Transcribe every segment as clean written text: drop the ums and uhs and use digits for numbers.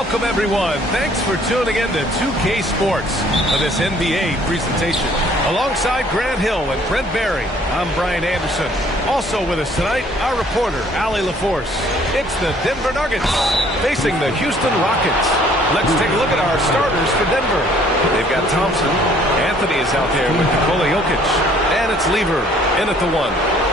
Welcome, everyone. Thanks for tuning in to 2K Sports for this NBA presentation. Alongside Grant Hill and Brent Barry, I'm Brian Anderson. Also with us tonight, our reporter, Allie LaForce. It's the Denver Nuggets facing the Houston Rockets. Let's take a look at our starters for Denver. They've got Thompson. Anthony is out there with Nikola Jokic. And it's Lever in at the 1.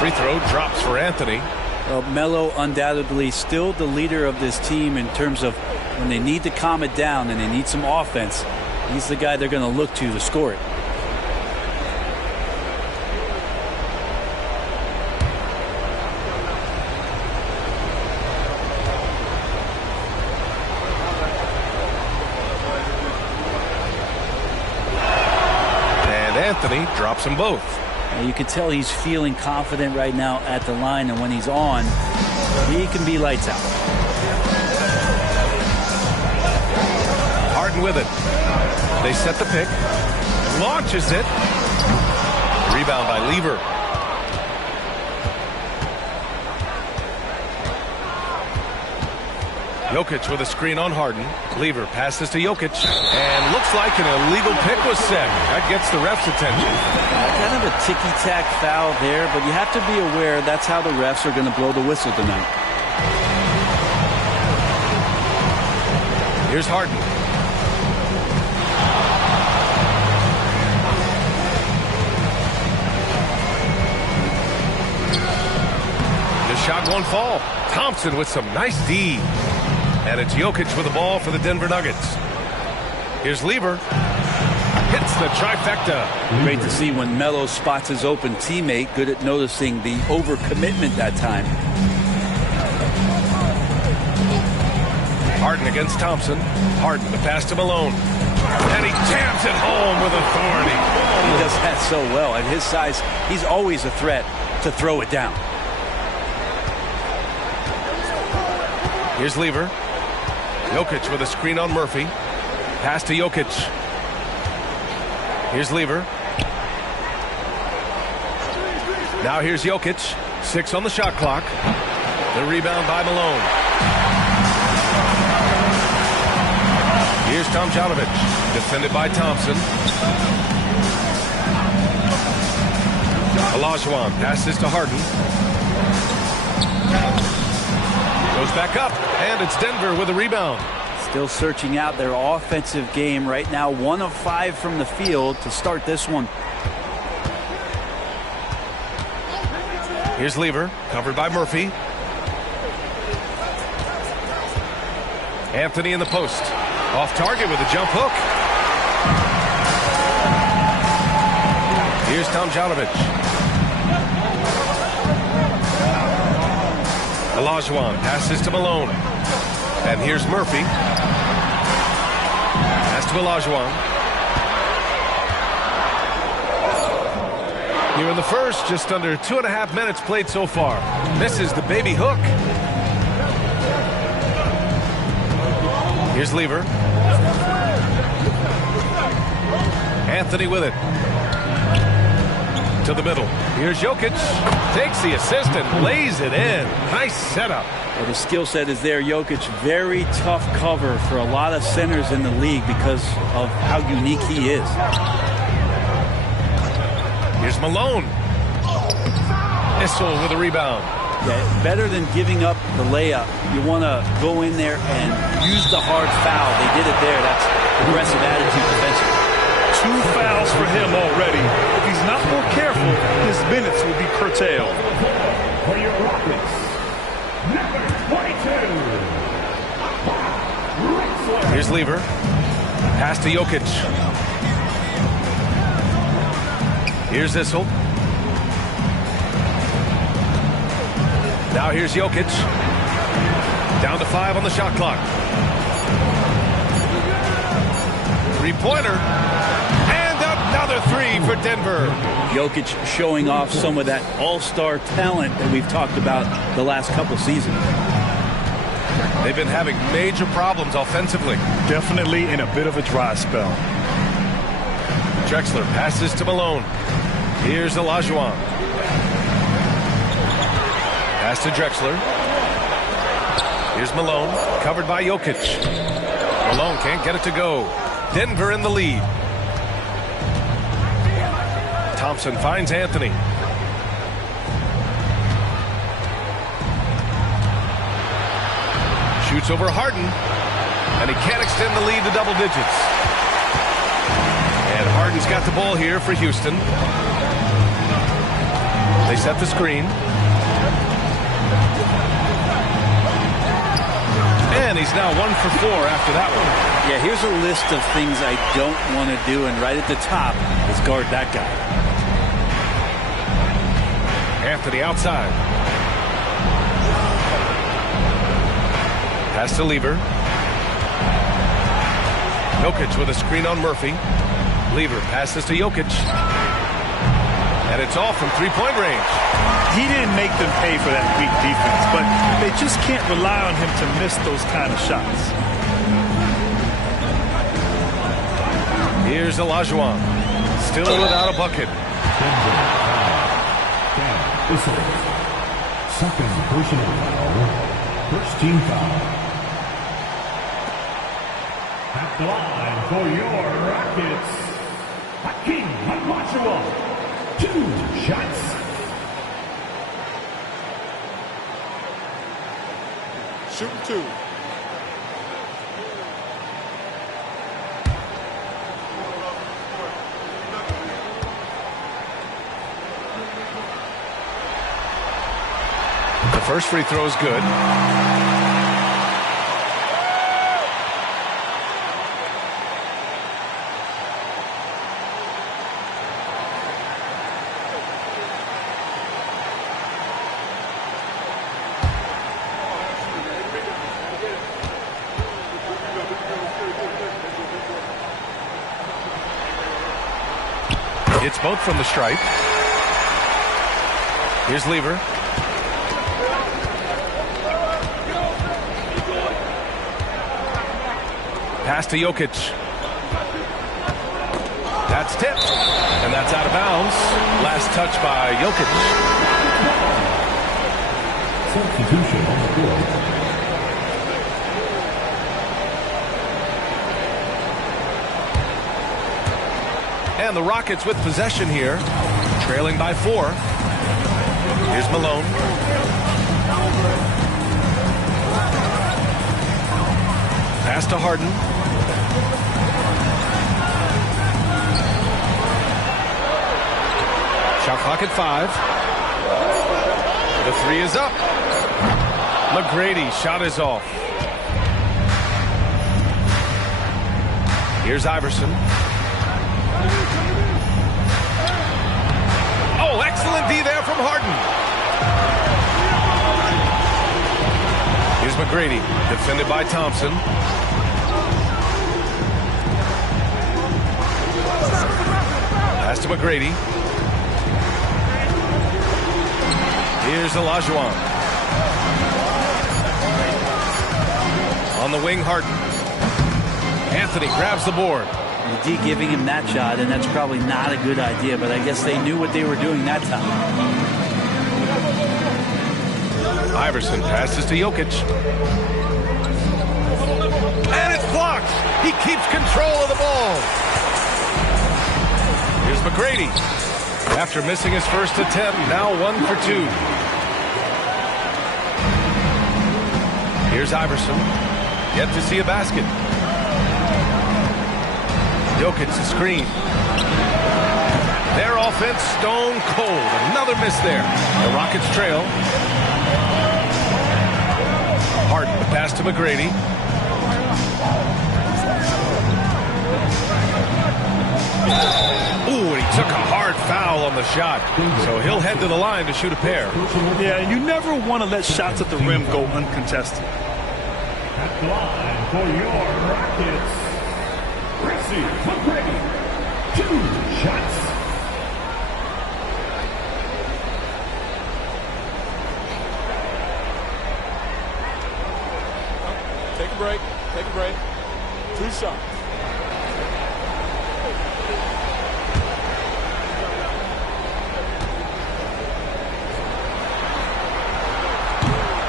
Free throw drops for Anthony. Well, Melo undoubtedly still the leader of this team in terms of when they need to calm it down and they need some offense. He's the guy they're going to look to score it. And Anthony drops them both. You can tell he's feeling confident right now at the line, and when he's on, he can be lights out. Harden with it. They set the pick. Launches it. Rebound by Lever. Jokic with a screen on Harden. Lever passes to Jokic. And looks like an illegal pick was set. That gets the ref's attention. Kind of a ticky-tack foul there, but you have to be aware that's how the refs are going to blow the whistle tonight. Here's Harden. The shot won't fall. Thompson with some nice D. And it's Jokic with the ball for the Denver Nuggets. Here's Lever. Hits the trifecta. Great to see when Melo spots his open teammate. Good at noticing the overcommitment that time. Harden against Thompson. Harden, the pass to Malone. And he jams it home with authority. He does that so well. At his size, he's always a threat to throw it down. Here's Lever. Jokic with a screen on Murphy. Pass to Jokic. Here's Lever. Now here's Jokic. 6 on the shot clock. The rebound by Malone. Here's Tomjanovich. Defended by Thompson. Olajuwon passes to Harden. Goes back up, and it's Denver with a rebound. Still searching out their offensive game right now. 1 of 5 from the field to start this one. Here's Lever, covered by Murphy. Anthony in the post. Off target with a jump hook. Here's Tomjanovich. Olajuwon passes to Malone. And here's Murphy. Pass to Olajuwon. Here in the first, just under 2.5 minutes played so far. Misses the baby hook. Here's Lever. Anthony with it. To the middle. Here's Jokic. Takes the assist and lays it in. Nice setup. Well, the skill set is there. Jokic, very tough cover for a lot of centers in the league because of how unique he is. Here's Malone. Issel with a rebound. Yeah, better than giving up the layup. You want to go in there and use the hard foul. They did it there. That's aggressive attitude defensively. 2 fouls for him already. If he's not more careful, his minutes will be curtailed. For your Rockets, number 22. Here's Lever. Pass to Jokic. Here's Issel. Now here's Jokic. Down to 5 on the shot clock. Three-pointer. And another three for Denver. Jokic showing off some of that all-star talent that we've talked about the last couple seasons. They've been having major problems offensively. Definitely in a bit of a dry spell. Drexler passes to Malone. Here's Olajuwon. Pass to Drexler. Here's Malone, covered by Jokic. Malone can't get it to go. Denver in the lead. Thompson finds Anthony. Shoots over Harden, and he can't extend the lead to double digits. And Harden's got the ball here for Houston. They set the screen. And he's now 1 for 4 after that one. Yeah, here's a list of things I don't want to do, and right at the top is guard that guy. Anthony outside. Pass to Lever. Jokic with a screen on Murphy. Lever passes to Jokic. And it's all from three-point range. He didn't make them pay for that weak defense, but they just can't rely on him to miss those kind of shots. Here's Olajuwon. Still without a bucket. Second personal foul. First team foul. At the line for your Rockets, King Olajuwon. 2 shots. Shooting 2. The first free throw is good. It's both from the stripe. Here's Lever. Pass to Jokic. That's tipped. And that's out of bounds. Last touch by Jokic. Substitution on the board. And the Rockets with possession here, trailing by 4. Here's Malone. Pass to Harden. Shot clock at 5. The 3 is up. McGrady shot is off. Here's Iverson. Oh, excellent D there from Harden. Here's McGrady, defended by Thompson. Pass to McGrady. Here's Olajuwon. On the wing, Harden. Anthony grabs the board. The D giving him that shot, and that's probably not a good idea, but I guess they knew what they were doing that time. Iverson passes to Jokic. And it's blocked. He keeps control of the ball. Here's McGrady. After missing his first attempt, now 1 for 2. Here's Iverson. Yet to see a basket. Jokic the screen. Their offense stone cold. Another miss there. The Rockets trail. Harden the pass to McGrady. Ooh, and he took a hard foul on the shot. So he'll head to the line to shoot a pair. Yeah, you never want to let shots at the rim go uncontested. At the line for your Rockets, aggressive McGrady. 2 shots. Take a break. Take a break. 2 shots.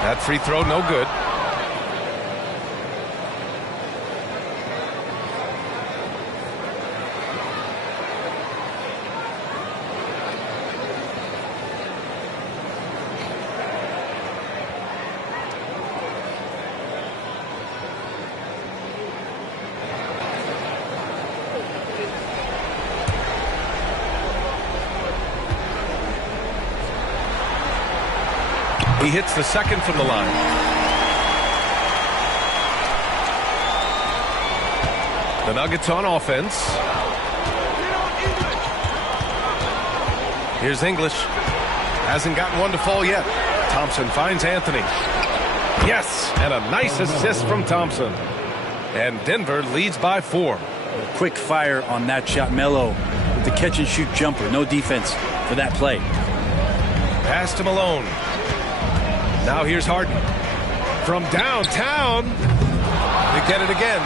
That free throw, no good. He hits the second from the line. The Nuggets on offense. Here's English. Hasn't gotten one to fall yet. Thompson finds Anthony. Yes, and a nice assist from Thompson. And Denver leads by 4. Quick fire on that shot. Melo with the catch-and-shoot jumper. No defense for that play. Pass to Malone. Now here's Harden. From downtown. They get it again.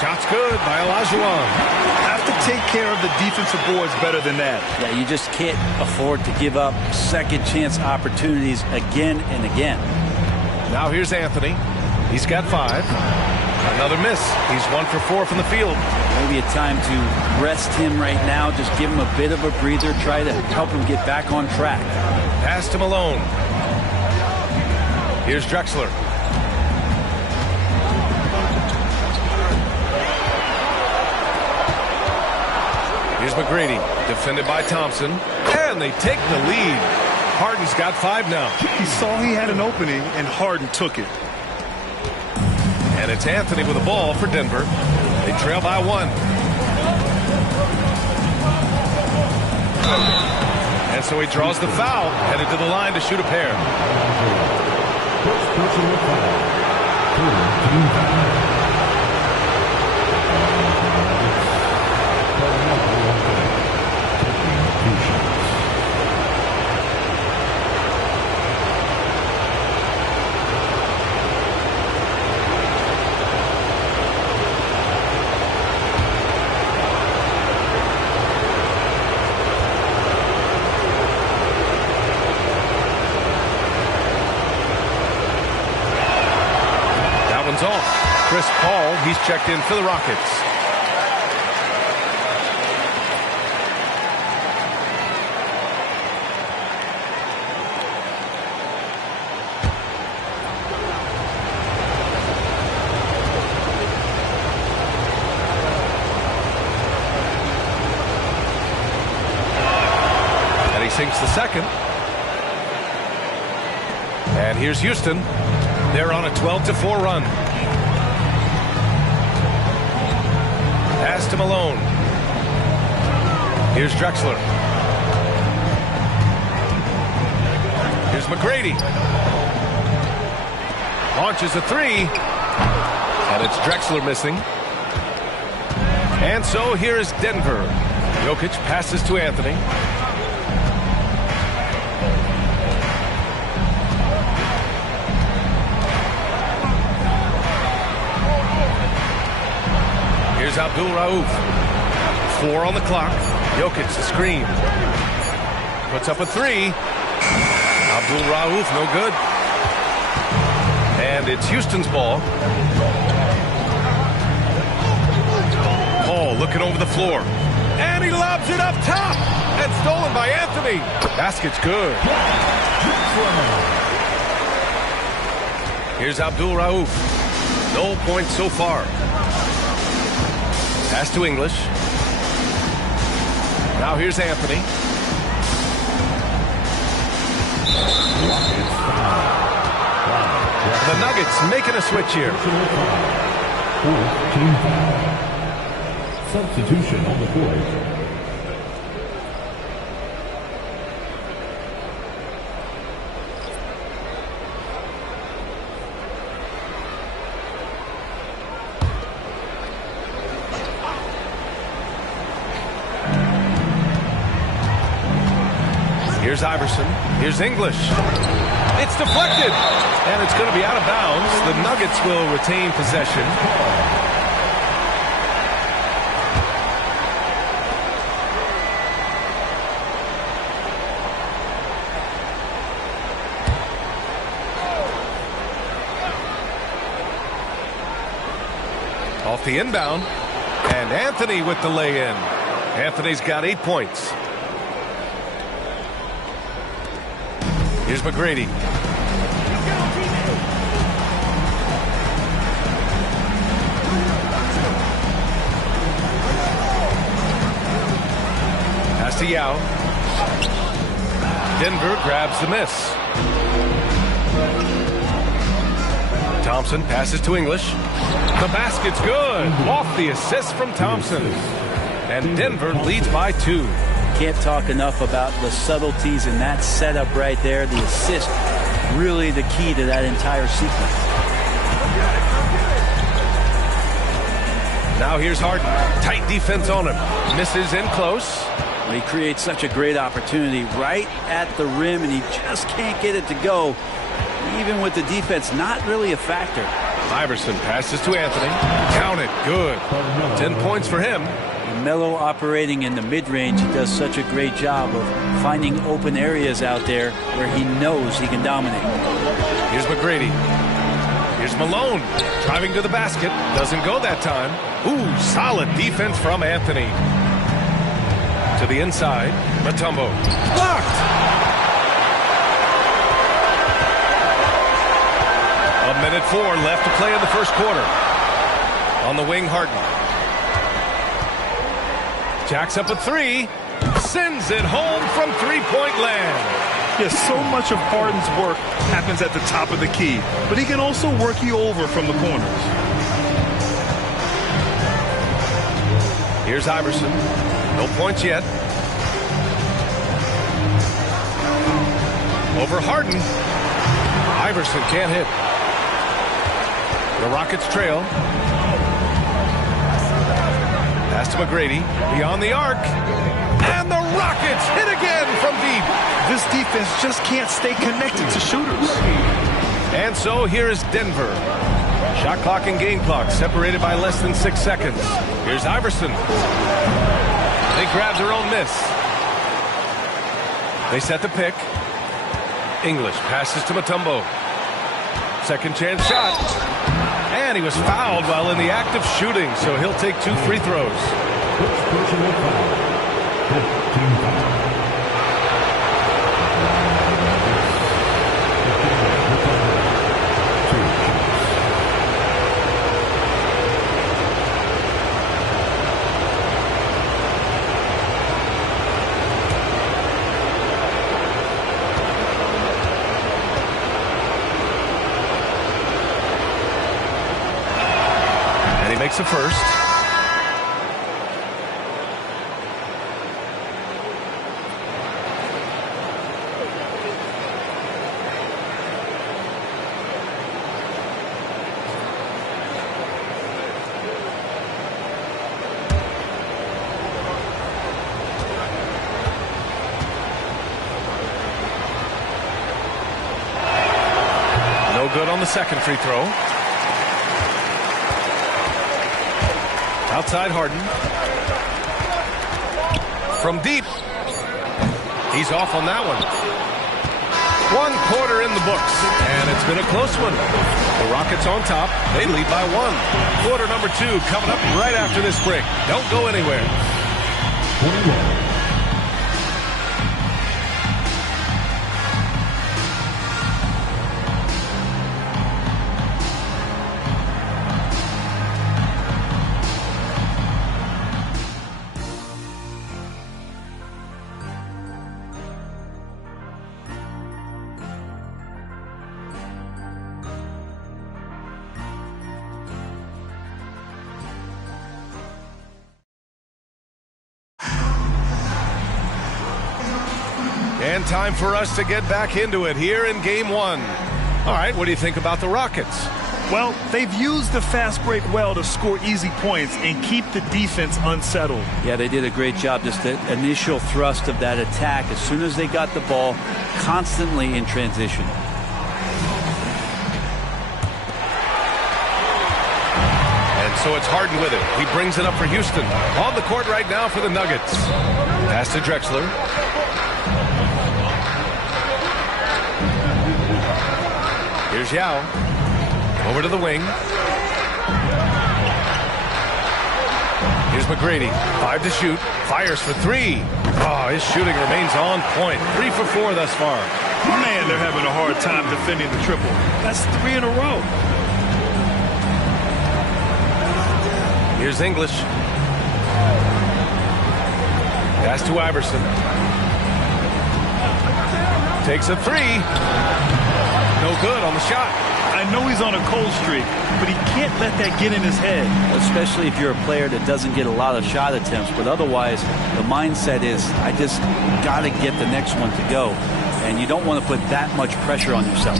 Shot's good by Olajuwon. Have to take care of the defensive boards better than that. Yeah, you just can't afford to give up second chance opportunities again and again. Now here's Anthony. He's got 5. Another miss. He's 1 for 4 from the field. Maybe a time to rest him right now. Just give him a bit of a breather. Try to help him get back on track. Pass to Malone. Here's Drexler. Here's McGrady, defended by Thompson. And they take the lead. Harden's got 5 now. He saw he had an opening, and Harden took it. And it's Anthony with the ball for Denver. They trail by 1. And so he draws the foul, headed to the line to shoot a pair. First personal foul. Team foul. Off. Chris Paul, he's checked in for the Rockets. And he sinks the second. And here's Houston. They're on a 12-4 run. Pass to Malone. Here's Drexler. Here's McGrady. Launches a 3. And it's Drexler missing. And so here is Denver. Jokic passes to Anthony. Here's Abdul Rauf. 4 on the clock. Jokic the screen. Puts up a 3. Abdul Rauf no good. And it's Houston's ball. Paul looking over the floor. And he lobs it up top. And stolen by Anthony. Basket's good. Here's Abdul Rauf. No points so far. Pass to English. Now here's Anthony. The Nuggets making a switch here. Team foul. Substitution on the court. Here's Iverson. Here's English. It's deflected, and it's going to be out of bounds. The Nuggets will retain possession. Off the inbound, and Anthony with the lay-in. Anthony's got 8 points. Here's McGrady. Pass to Yao. Denver grabs the miss. Thompson passes to English. The basket's good. Off the assist from Thompson. And Denver leads by 2. Can't talk enough about the subtleties in that setup right there. The assist, really the key to that entire sequence. Now here's Harden. Tight defense on him. Misses in close. He creates such a great opportunity right at the rim, and he just can't get it to go. Even with the defense not really a factor. Iverson passes to Anthony. Count it. Good. 10 points for him. Melo operating in the mid-range, he does such a great job of finding open areas out there where he knows he can dominate. Here's McGrady. Here's Malone. Driving to the basket. Doesn't go that time. Ooh, solid defense from Anthony. To the inside. Mutombo. Blocked! A minute 4 left to play in the first quarter. On the wing, Harden. Jacks up a 3. Sends it home from three-point land. Yes, so much of Harden's work happens at the top of the key, but he can also work you over from the corners. Here's Iverson. No points yet. Over Harden. Iverson can't hit. The Rockets trail. Pass to McGrady. Beyond the arc. And the Rockets hit again from deep. This defense just can't stay connected to shooters. And so here is Denver. Shot clock and game clock separated by less than 6 seconds. Here's Iverson. They grab their own miss. They set the pick. English passes to Mutombo. Second chance shot. And he was fouled while in the act of shooting, so he'll take 2 free throws. Makes a first. No good on the second free throw. Outside Harden. From deep. He's off on that one. 1 quarter in the books. And it's been a close one. The Rockets on top. They lead by 1. Quarter number 2 coming up right after this break. Don't go anywhere. 21. And time for us to get back into it here in Game 1. All right, what do you think about the Rockets? Well, they've used the fast break well to score easy points and keep the defense unsettled. Yeah, they did a great job. Just the initial thrust of that attack, as soon as they got the ball, constantly in transition. And so it's Harden with it. He brings it up for Houston. On the court right now for the Nuggets. Pass to Drexler. Here's Yao. Over to the wing. Here's McGrady. 5 to shoot. Fires for 3. Oh, his shooting remains on point. 3 for 4 thus far. Man, they're having a hard time defending the triple. That's 3 in a row. Here's English. Pass to Iverson. Takes a 3. No good on the shot. I know he's on a cold streak, but he can't let that get in his head. Especially if you're a player that doesn't get a lot of shot attempts, but otherwise the mindset is, I just got to get the next one to go. And you don't want to put that much pressure on yourself.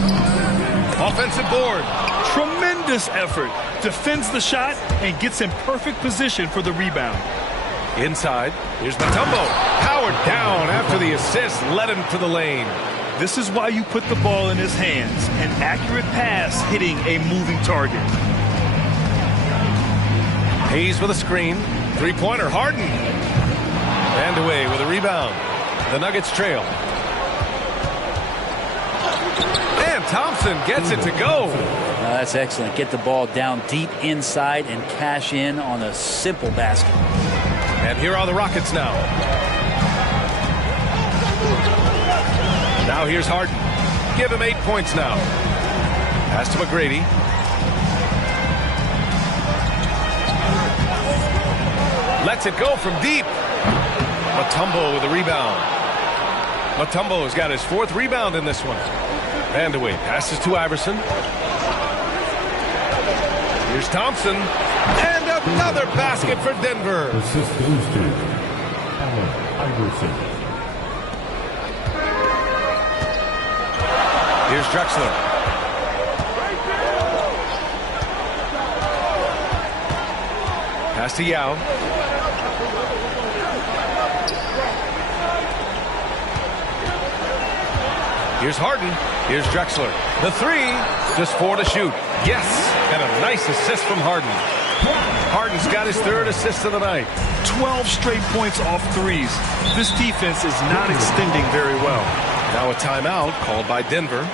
Offensive board. Tremendous effort. Defends the shot and gets in perfect position for the rebound. Inside. Here's Mutombo. Howard down after the assist led him to the lane. This is why you put the ball in his hands. An accurate pass hitting a moving target. Hayes with a screen. Three-pointer. Harden. And away with a rebound. The Nuggets trail. And Thompson gets it to go. That's excellent. Get the ball down deep inside and cash in on a simple basket. And here are the Rockets now. Now here's Harden. Give him 8 points now. Pass to McGrady. Lets it go from deep. Mutombo with a rebound. Mutombo's got his 4th rebound in this one. And away. Passes to Iverson. Here's Thompson. And another basket for Denver. Assist goes to Allen Iverson. Here's Drexler. Pass to Yao. Here's Harden. Here's Drexler. The 3. Just 4 to shoot. Yes. And a nice assist from Harden. Harden's got his 3rd assist of the night. 12 straight points off threes. This defense is not extending very well. Now a timeout called by Denver.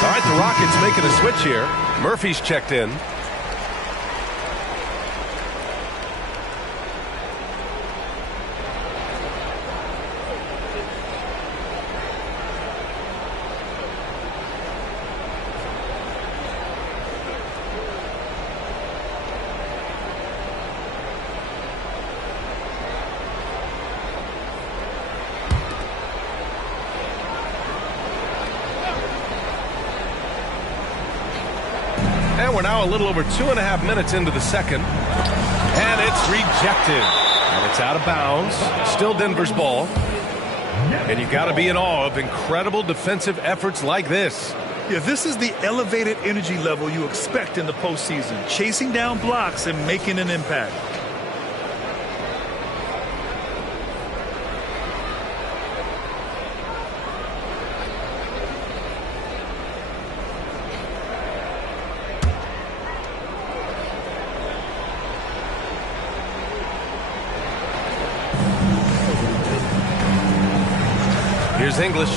All right, the Rockets making a switch here. Murphy's checked in. And we're now a little over 2.5 minutes into the second. And it's rejected. And it's out of bounds. Still Denver's ball. And you've got to be in awe of incredible defensive efforts like this. Yeah, this is the elevated energy level you expect in the postseason. Chasing down blocks and making an impact. Here's English.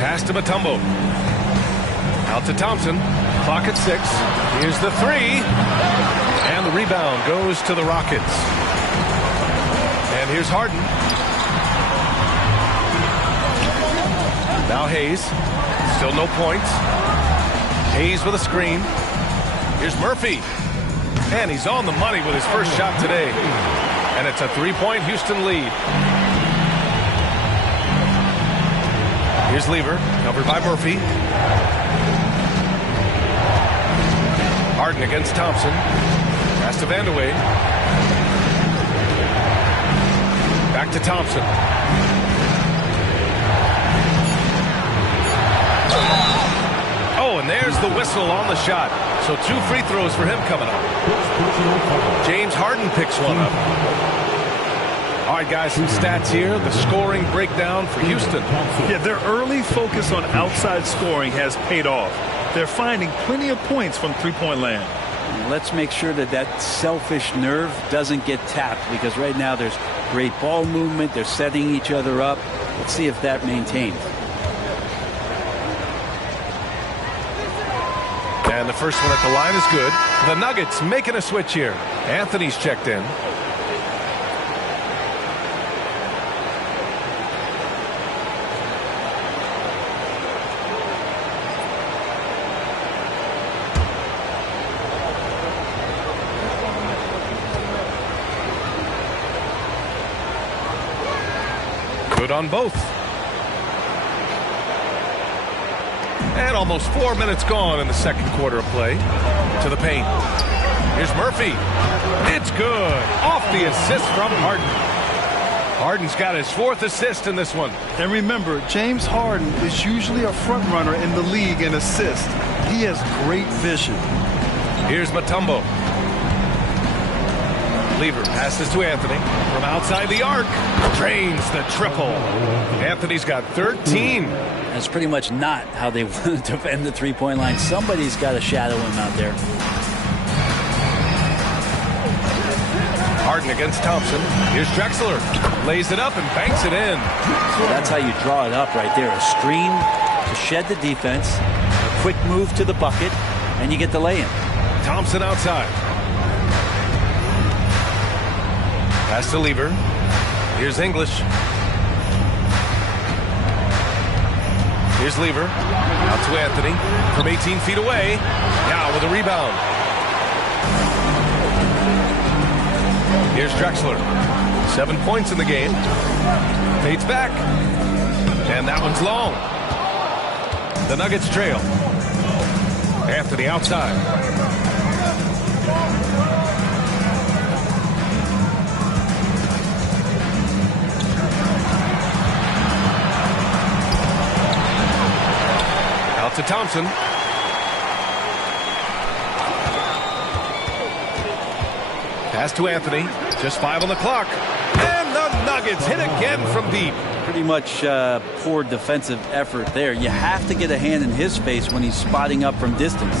Pass to Mutombo. Out to Thompson. Clock at 6. Here's the 3. And the rebound goes to the Rockets. And here's Harden. Now Hayes. Still no points. Hayes with a screen. Here's Murphy. And he's on the money with his first shot today. And it's a 3-point Houston lead. Here's Lever, covered by Murphy. Harden against Thompson. Pass to Vandeweghe. Back to Thompson. Oh, and there's the whistle on the shot. So 2 free throws for him coming up. James Harden picks one up. All right, guys, some stats here. The scoring breakdown for Houston. Yeah, their early focus on outside scoring has paid off. They're finding plenty of points from three-point land. Let's make sure that that selfish nerve doesn't get tapped, because right now there's great ball movement. They're setting each other up. Let's see if that maintains. And the first one at the line is good. The Nuggets making a switch here. Anthony's checked in. Good on both. And almost 4 minutes gone in the second quarter of play. To the paint. Here's Murphy. It's good. Off the assist from Harden. Harden's got his 4th assist in this one. And remember, James Harden is usually a front runner in the league in assists. He has great vision. Here's Mutombo. Lever passes to Anthony from outside the arc. Drains the triple. Anthony's got 13. That's pretty much not how they want to defend the three-point line. Somebody's got to shadow him out there. Harden against Thompson. Here's Drexler. Lays it up and banks it in. So that's how you draw it up right there. A screen to shed the defense. A quick move to the bucket. And you get the lay-in. Thompson outside. Pass to Lever. Here's English. Here's Lever. Out to Anthony from 18 feet away. Now with a rebound. Here's Drexler. 7 points in the game. Fades back. And that one's long. The Nuggets trail. Anthony outside. Out to Thompson. Pass to Anthony. Just 5 on the clock. And the Nuggets hit again from deep. Pretty much poor defensive effort there. You have to get a hand in his face when he's spotting up from distance.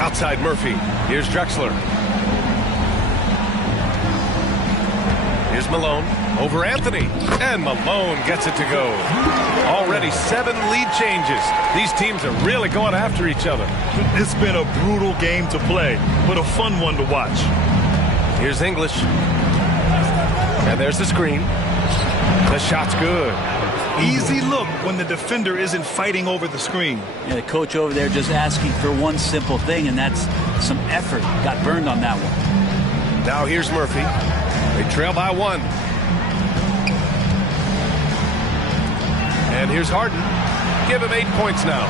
Outside Murphy. Here's Drexler. Here's Malone. Over Anthony. And Malone gets it to go. Already 7 lead changes. These teams are really going after each other. It's been a brutal game to play, but a fun one to watch. Here's English. And there's the screen. The shot's good. Easy look when the defender isn't fighting over the screen. Yeah, the coach over there just asking for one simple thing, and that's some effort. Got burned on that one. Now here's Murphy. They trail by 1. And here's Harden. Give him 8 points now.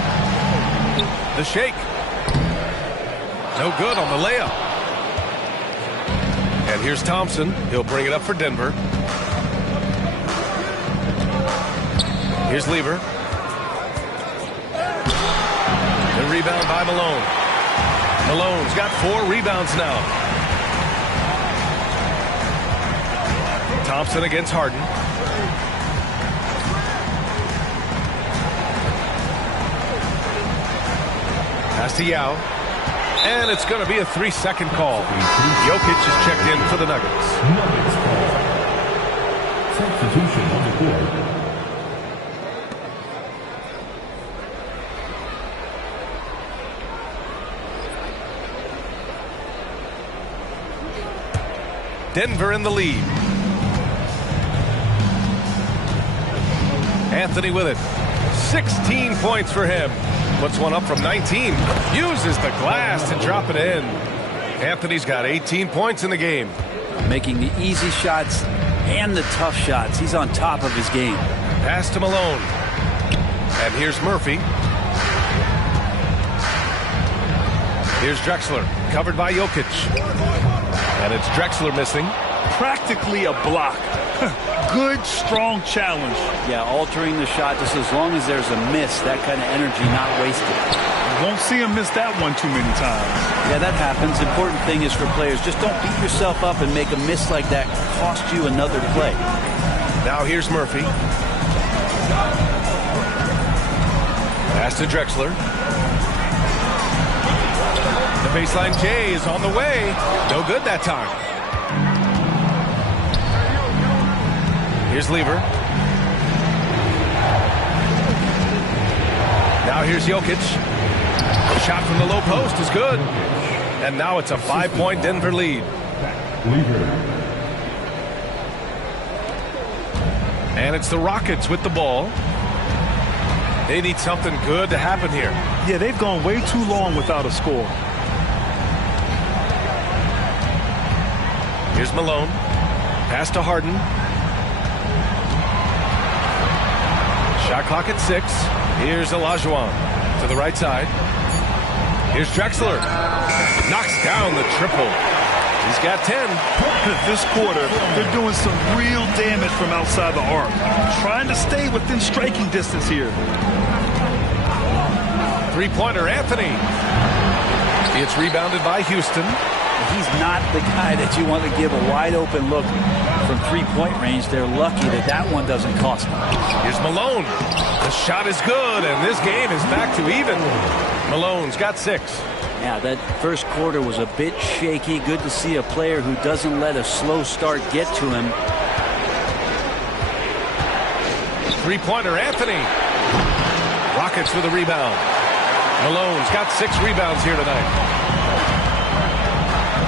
The shake. No good on the layup. And here's Thompson. He'll bring it up for Denver. Here's Lever. The rebound by Malone. Malone's got 4 rebounds now. Thompson against Harden. Pass to Yao. And it's going to be a 3-second call. Jokic is checked in for the Nuggets. Substitution on the court. Denver in the lead. Anthony with it. 16 points for him. Puts one up from 19. Uses the glass to drop it in. Anthony's got 18 points in the game. Making the easy shots and the tough shots. He's on top of his game. Pass to Malone. And here's Murphy. Here's Drexler. Covered by Jokic. And it's Drexler missing. Practically a block. Good, strong challenge. Yeah, altering the shot just as long as there's a miss. That kind of energy not wasted. You won't see him miss that one too many times. Yeah, that happens. Important thing is for players, just don't beat yourself up and make a miss like that cost you another play. Now here's Murphy. Pass to Drexler. The baseline J is on the way. No good that time. Here's Lever. Now here's Jokic. The shot from the low post is good. And now it's a 5-point Denver lead. And it's the Rockets with the ball. They need something good to happen here. Yeah, they've gone way too long without a score. Here's Malone. Pass to Harden. Shot clock at 6. Here's Olajuwon to the right side. Here's Drexler. Knocks down the triple. He's got 10. This quarter, they're doing some real damage from outside the arc. Trying to stay within striking distance here. Three-pointer, Anthony. It's rebounded by Houston. He's not the guy that you want to give a wide-open look from three-point range. They're lucky that that one doesn't cost them. Here's Malone. The shot is good, and this game is back to even. Malone's got 6. Yeah, that first quarter was a bit shaky. Good to see a player who doesn't let a slow start get to him. Three-pointer, Anthony. Rockets with a rebound. Malone's got 6 rebounds here tonight.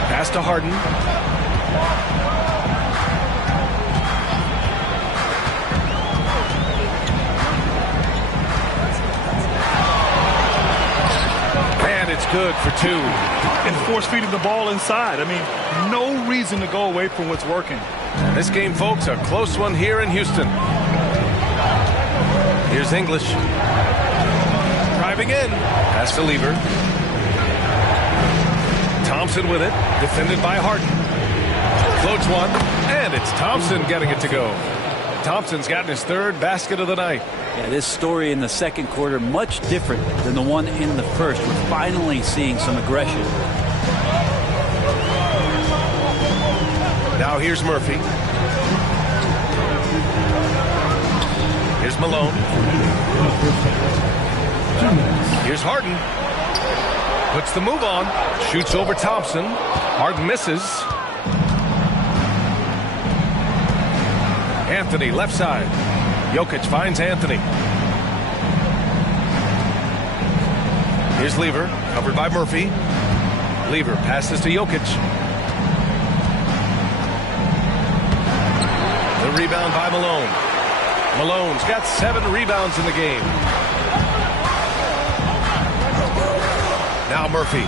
Pass to Harden. And it's good for 2. And force feeding the ball inside. I mean, no reason to go away from what's working. This game, folks, a close one here in Houston. Here's English. Driving in. Pass to Lever. Thompson with it. Defended by Harden. Floats one. And it's Thompson getting it to go. Thompson's gotten his 3rd basket of the night. Yeah, this story in the second quarter much different than the one in the first. We're finally seeing some aggression. Now here's Murphy. Here's Malone. Here's Harden. Puts the move on. Shoots over Thompson. Harden misses. Anthony left side. Jokic finds Anthony. Here's Lever. Covered by Murphy. Lever passes to Jokic. The rebound by Malone. Malone's got 7 rebounds in the game. Now Murphy.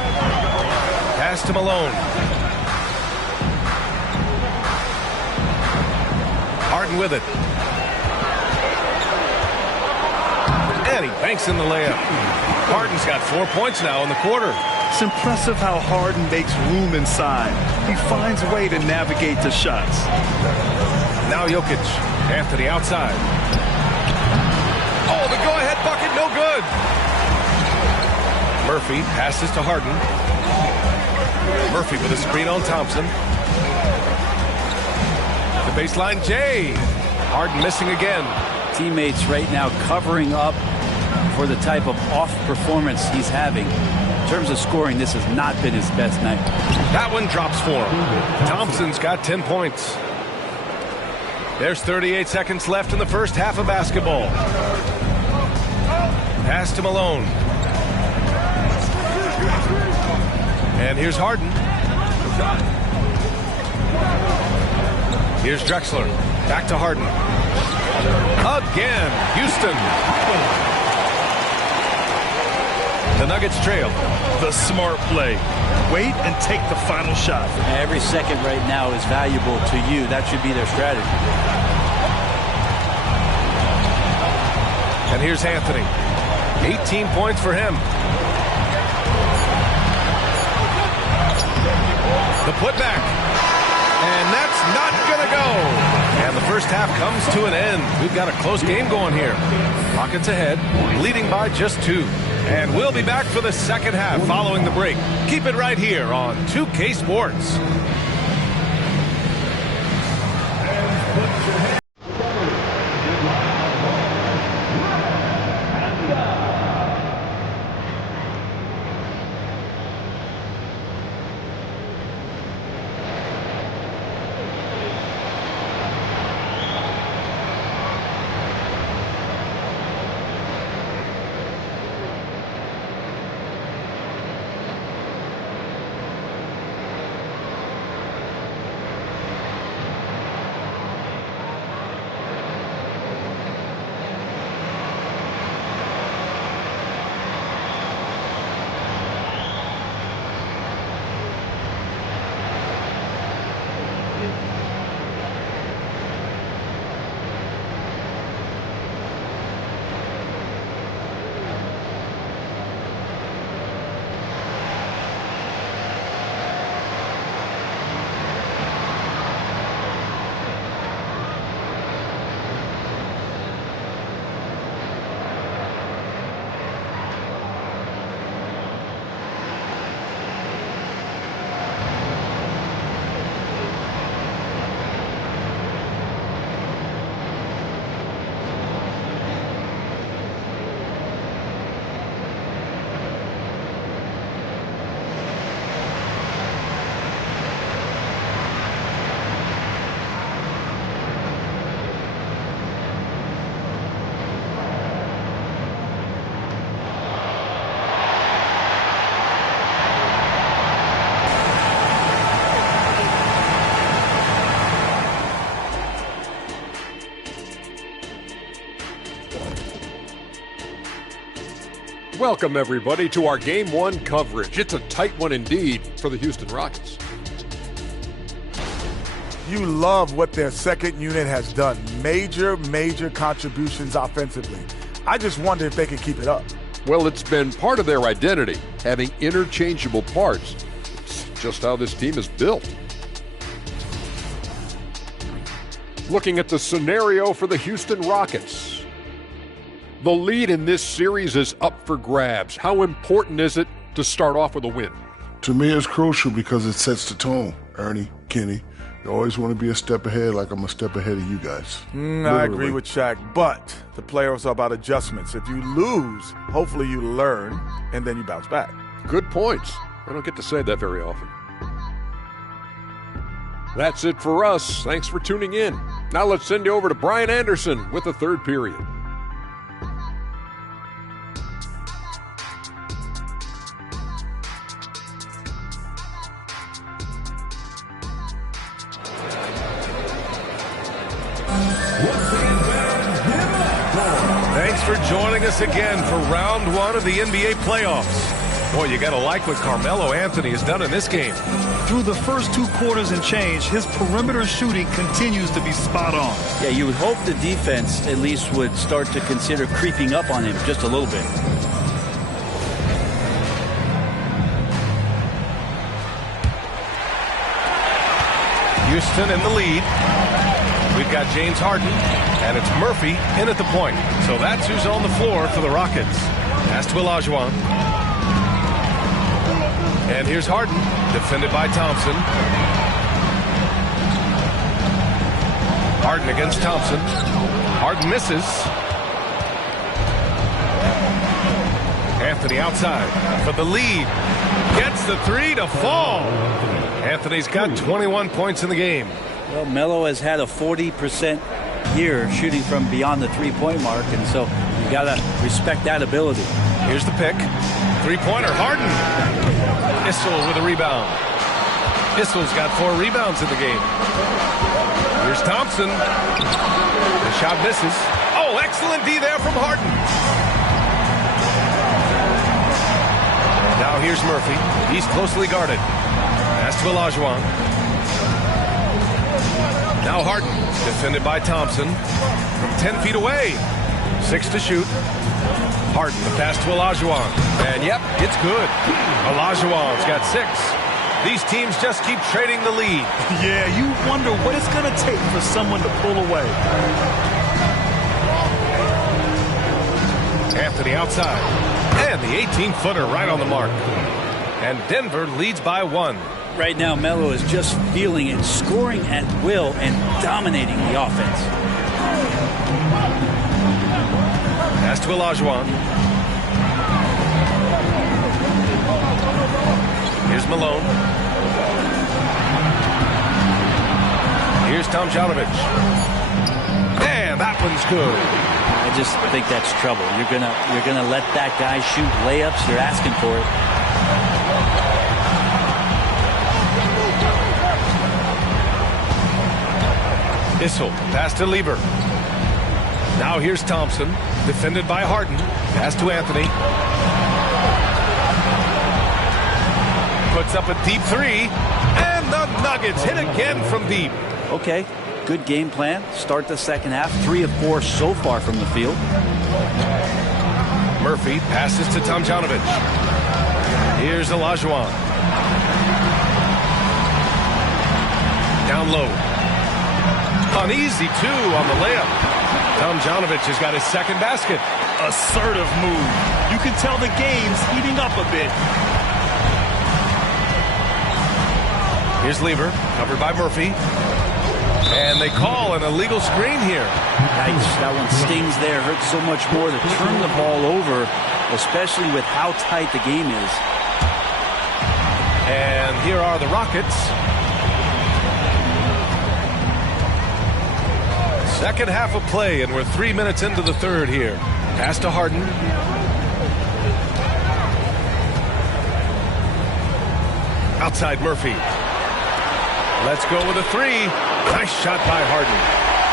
Pass to Malone. Harden with it. And he banks in the layup. Harden's got 4 points now in the quarter. It's impressive how Harden makes room inside. He finds a way to navigate the shots. Now Jokic. Anthony outside. Oh, the go-ahead bucket, no good. Murphy passes to Harden. Murphy with a screen on Thompson. The baseline, Jay. Harden missing again. Teammates right now covering up for the type of off performance he's having. In terms of scoring, this has not been his best night. That one drops for him. Thompson's got 10 points. There's 38 seconds left in the first half of basketball. Pass to Malone. And here's Harden. Here's Drexler. Back to Harden. Again, Houston. The Nuggets trail. The smart play. Wait and take the final shot. Every second right now is valuable to you. That should be their strategy. And here's Anthony. 18 points for him. The putback. And that's not going to go. And the first half comes to an end. We've got a close game going here. Rockets ahead, leading by just 2. And we'll be back for the second half following the break. Keep it right here on 2K Sports. Welcome, everybody, to our Game 1 coverage. It's a tight one indeed for the Houston Rockets. You love what their second unit has done. Major contributions offensively. I just wonder if they can keep it up. Well, it's been part of their identity, having interchangeable parts. It's just how this team is built. Looking at the scenario for the Houston Rockets. The lead in this series is up for grabs. How important is it to start off with a win? To me, it's crucial because it sets the tone. Ernie, Kenny, you always want to be a step ahead, like I'm a step ahead of you guys. I agree with Shaq, but the playoffs are about adjustments. If you lose, hopefully you learn, and then you bounce back. Good points. I don't get to say that very often. That's it for us. Thanks for tuning in. Now let's send you over to Brian Anderson with the third period. Thanks for joining us again for round 1 of the NBA playoffs. Boy, you got to like what Carmelo Anthony has done in this game. Through the first 2 quarters and change, his perimeter shooting continues to be spot on. Yeah, you would hope the defense at least would start to consider creeping up on him just a little bit. Houston in the lead. We've got James Harden, and it's Murphy in at the point. So that's who's on the floor for the Rockets. Pass to Olajuwon. And here's Harden, defended by Thompson. Harden against Thompson. Harden misses. Anthony outside for the lead. Gets the three to fall. Anthony's got 21 points in the game. Well, Melo has had a 40% year shooting from beyond the three-point mark, and so you got to respect that ability. Here's the pick. Three-pointer, Harden. Issel with a rebound. Issel's got 4 rebounds in the game. Here's Thompson. The shot misses. Oh, excellent D there from Harden. Now here's Murphy. He's closely guarded. Pass to Olajuwon. Now Harden, defended by Thompson from 10 feet away. 6 to shoot. Harden, the pass to Olajuwon. And yep, it's good. Olajuwon's got 6. These teams just keep trading the lead. Yeah, you wonder what it's going to take for someone to pull away. Anthony outside. And the 18-footer right on the mark. And Denver leads by 1. Right now, Melo is just feeling it, scoring at will and dominating the offense. Pass to Olajuwon. Here's Malone. Here's Tomjanovich. And that one's good. I just think that's trouble. You're gonna let that guy shoot layups. You're asking for it. Issel, pass to Lieber. Now here's Thompson, defended by Harden. Pass to Anthony. Puts up a deep 3, and the Nuggets hit again from deep. Okay, good game plan. Start the second half. 3 of 4 so far from the field. Murphy passes to Tomjanovich. Here's Olajuwon. Down low. Uneasy 2 on the layup. Tomjanovich has got his second basket. Assertive move. You can tell the game's heating up a bit. Here's Lieber, covered by Murphy. And they call an illegal screen here. Nice. That one stings there. Hurts so much more to turn the ball over, especially with how tight the game is. And here are the Rockets. Second half of play, and we're 3 minutes into the third here. Pass to Harden. Outside Murphy. Let's go with a 3. Nice shot by Harden.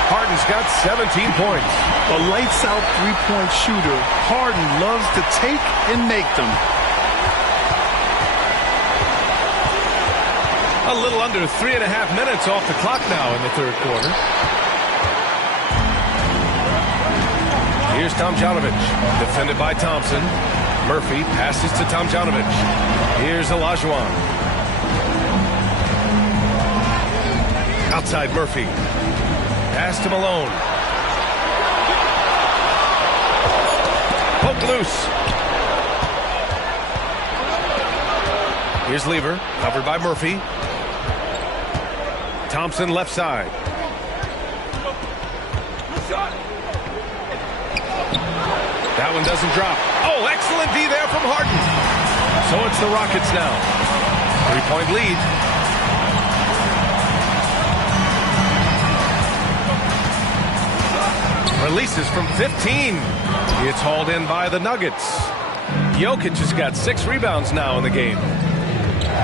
Harden's got 17 points. A lights-out three-point shooter. Harden loves to take and make them. A little under 3.5 minutes off the clock now in the third quarter. Here's Tomjanovich, defended by Thompson. Murphy passes to Tomjanovich. Here's Olajuwon. Outside Murphy. Pass to Malone. Poke loose. Here's Lieber, covered by Murphy. Thompson left side. That one doesn't drop. Oh, excellent D there from Harden. So it's the Rockets now. 3-point lead. Releases from 15. It's hauled in by the Nuggets. Jokic has got 6 rebounds now in the game.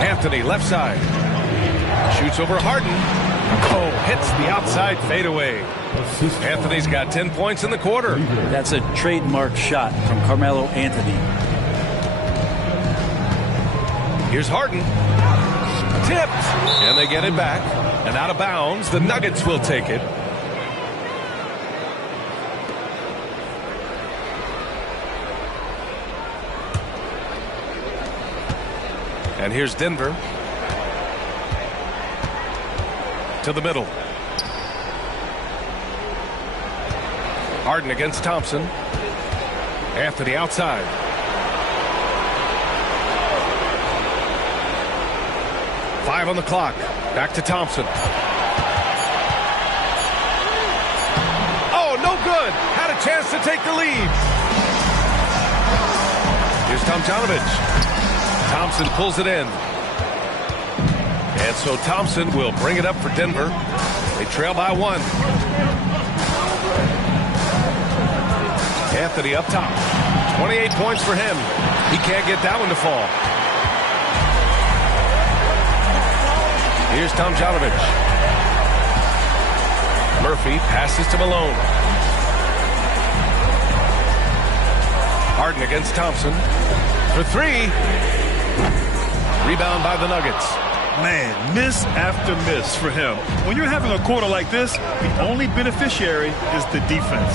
Anthony left side. Shoots over Harden. Oh, hits the outside fadeaway. Anthony's got 10 points in the quarter. That's a trademark shot from Carmelo Anthony. Here's Harden. Tipped. And they get it back. And out of bounds, the Nuggets will take it. And here's Denver. To the middle. Harden against Thompson. Anthony outside. Five on the clock. Back to Thompson. Oh, no good. Had a chance to take the lead. Here's Tomjanovich. Thompson pulls it in. And so Thompson will bring it up for Denver. They trail by 1. Anthony up top. 28 points for him. He can't get that one to fall. Here's Tomjanovich. Murphy passes to Malone. Harden against Thompson. For 3. Rebound by the Nuggets. Man, miss after miss for him. When you're having a quarter like this, the only beneficiary is the defense.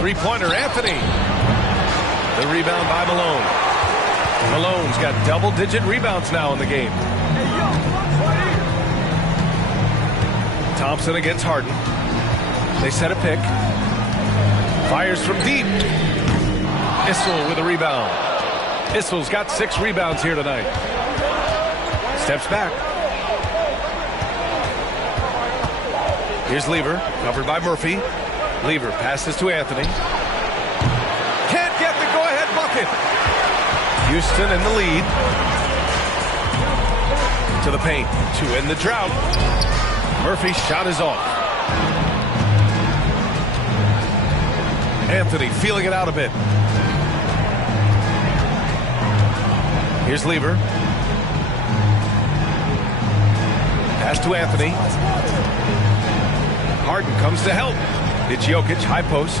Three-pointer, Anthony. The rebound by Malone. Malone's got double-digit rebounds now in the game. Thompson against Harden. They set a pick. Fires from deep. Issel with a rebound. Issel's got 6 rebounds here tonight. Steps back. Here's Lever, covered by Murphy. Lever passes to Anthony. Can't get the go-ahead bucket. Houston in the lead. To the paint to end the drought. Murphy's shot is off. Anthony feeling it out a bit. Here's Lever. Pass to Anthony. Harden comes to help. It's Jokic, high post.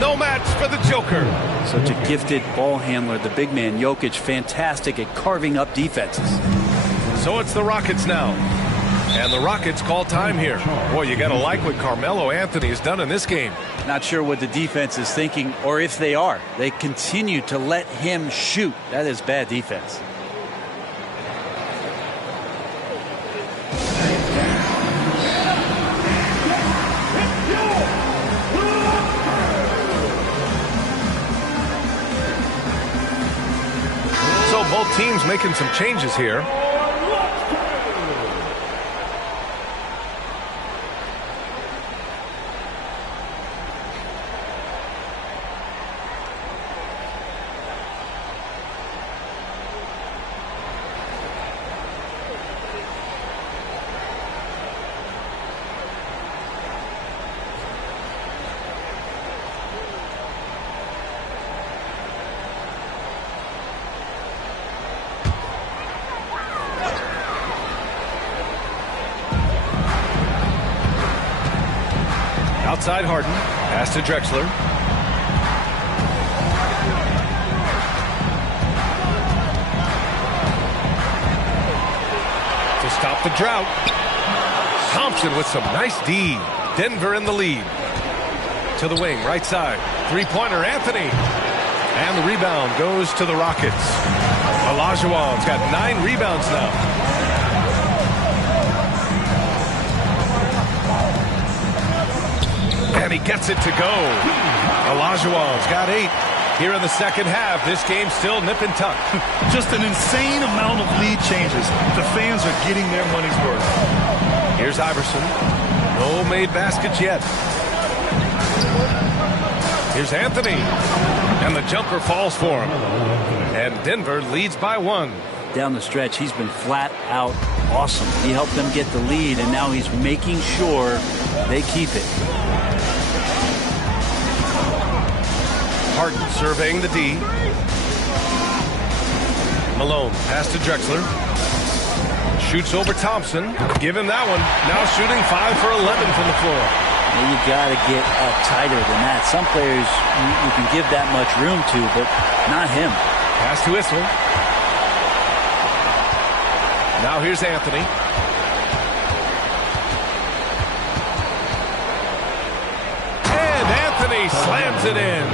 No match for the Joker. Such a gifted ball handler, the big man Jokic, fantastic at carving up defenses. So it's the Rockets now. And the Rockets call time here. Boy, you got to like what Carmelo Anthony has done in this game. Not sure what the defense is thinking, or if they are. They continue to let him shoot. That is bad defense. So both teams making some changes here. Outside Harden. Pass to Drexler. To stop the drought. Thompson with some nice D. Denver in the lead. To the wing, right side. Three-pointer, Anthony. And the rebound goes to the Rockets. Olajuwon's got 9 rebounds now. And he gets it to go. Olajuwon's got 8 here in the second half. This game's still nip and tuck. Just an insane amount of lead changes. The fans are getting their money's worth. Here's Iverson. No made baskets yet. Here's Anthony. And the jumper falls for him. And Denver leads by 1. Down the stretch, he's been flat out awesome. He helped them get the lead, and now he's making sure they keep it. Harden surveying the D. Malone pass to Drexler. Shoots over Thompson. Give him that one. Now shooting 5 for 11 from the floor. You got to get up tighter than that. Some players you can give that much room to, but not him. Pass to Issel. Now here's Anthony. And Anthony slams it in.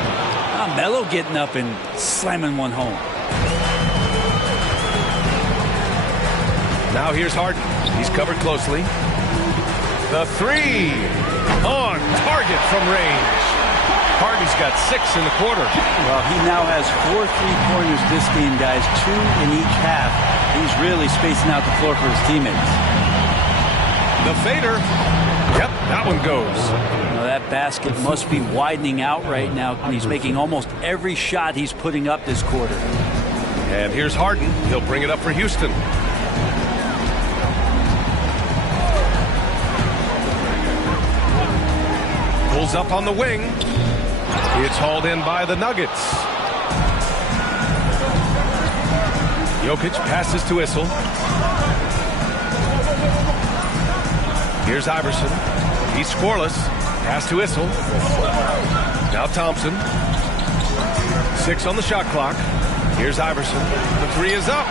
Melo getting up and slamming one home. Now here's Harden. He's covered closely. The three on target from range. Harden's got 6 in the quarter. Well, he now has 4 3-pointers this game, guys, 2 in each half. He's really spacing out the floor for his teammates. The fader. Yep, that one goes. That basket must be widening out right now. He's making almost every shot he's putting up this quarter. And here's Harden. He'll bring it up for Houston. Pulls up on the wing. It's hauled in by the Nuggets. Jokic passes to Issel. Here's Iverson. He's scoreless. Pass to Issel. Now Thompson. 6 on the shot clock. Here's Iverson. The three is up.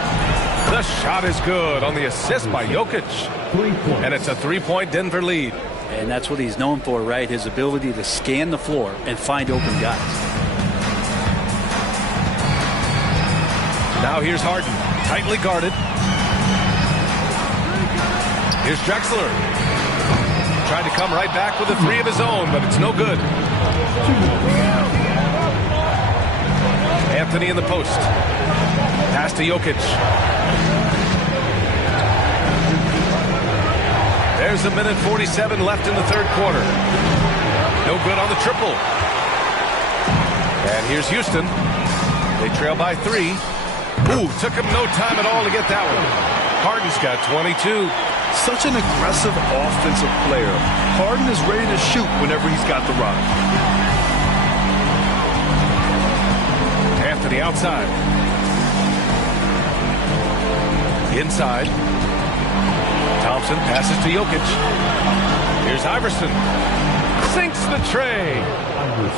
The shot is good on the assist by Jokic. And it's a 3-point Denver lead. And that's what he's known for, right? His ability to scan the floor and find open guys. Now here's Harden. Tightly guarded. Here's Drexler. Tried to come right back with a 3 of his own, but it's no good. Anthony in the post. Pass to Jokic. There's 1:47 left in the third quarter. No good on the triple. And here's Houston. They trail by 3. Ooh, took him no time at all to get that one. Harden's got 22. Such an aggressive offensive player. Harden is ready to shoot whenever he's got the rock. Anthony outside. Inside. Thompson passes to Jokic. Here's Iverson. Sinks the tray.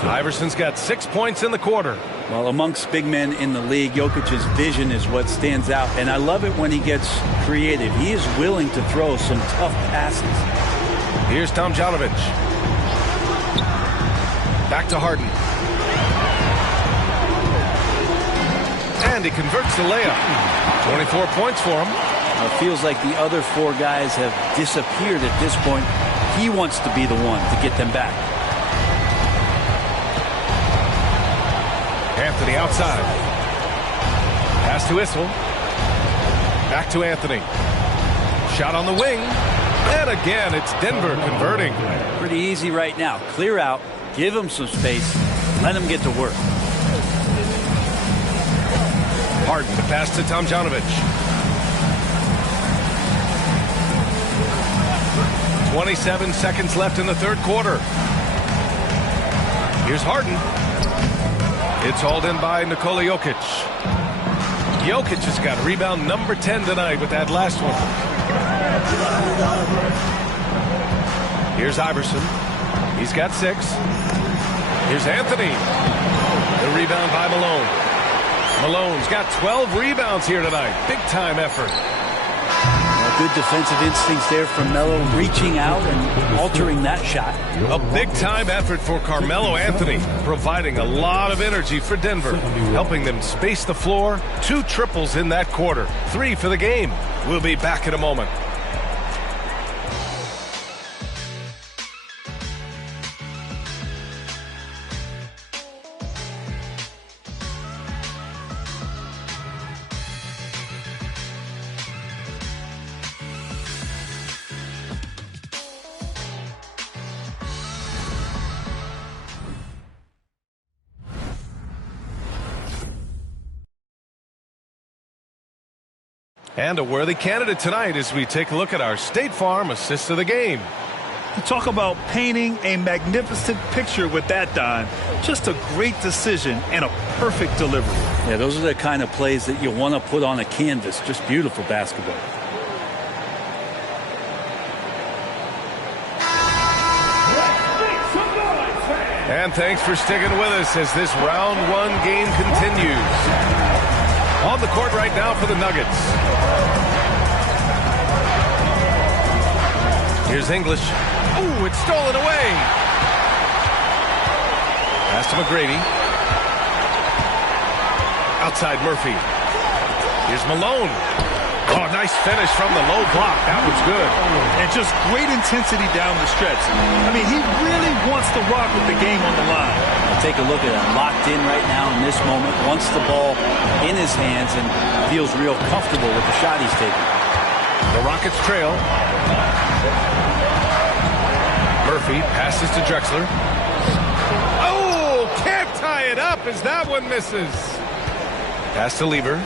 Iverson's got 6 points in the quarter. Well, amongst big men in the league, Jokic's vision is what stands out. And I love it when he gets creative. He is willing to throw some tough passes. Here's Tomjanovich. Back to Harden. And he converts the layup. 24 points for him. It feels like the other 4 guys have disappeared at this point. He wants to be the one to get them back. Anthony outside. Pass to Issel. Back to Anthony. Shot on the wing. And again, it's Denver converting. Pretty easy right now. Clear out. Give him some space. Let him get to work. Harden to pass to Tomjanovich. 27 seconds left in the third quarter. Here's Harden. It's hauled in by Nikola Jokic. Jokic has got rebound number 10 tonight with that last one. Here's Iverson. He's got 6. Here's Anthony. The rebound by Malone. Malone's got 12 rebounds here tonight. Big time effort. Good defensive instincts there from Melo, reaching out and altering that shot. A big-time effort for Carmelo Anthony, providing a lot of energy for Denver, helping them space the floor. 2 triples in that quarter, 3 for the game. We'll be back in a moment. And a worthy candidate tonight as we take a look at our State Farm assist of the game. Talk about painting a magnificent picture with that dime. Just a great decision and a perfect delivery. Yeah, those are the kind of plays that you want to put on a canvas. Just beautiful basketball. And thanks for sticking with us as this round 1 game continues. On the court right now for the Nuggets. Here's English. Ooh, it's stolen away. Pass to McGrady. Outside Murphy. Here's Malone. Oh, nice finish from the low block. That was good. And just great intensity down the stretch. I mean, he really wants to rock with the game on the line. Take a look at him, locked in right now in this moment, wants the ball in his hands and feels real comfortable with the shot he's taking. The Rockets trail. Murphy passes to Drexler. Oh, can't tie it up as that one misses. Pass to Lever.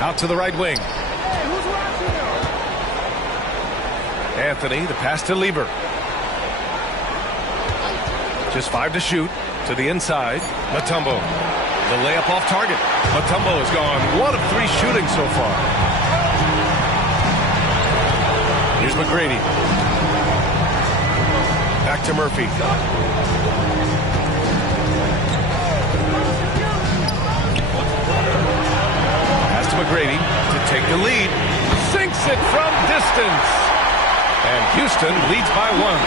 Out to the right wing. Anthony, the pass to Lever. Just 5 to shoot. To the inside. Mutombo. The layup off target. Mutombo has gone 1 of 3 shooting so far. Here's McGrady. Back to Murphy. Pass to McGrady to take the lead. Sinks it from distance. And Houston leads by 1.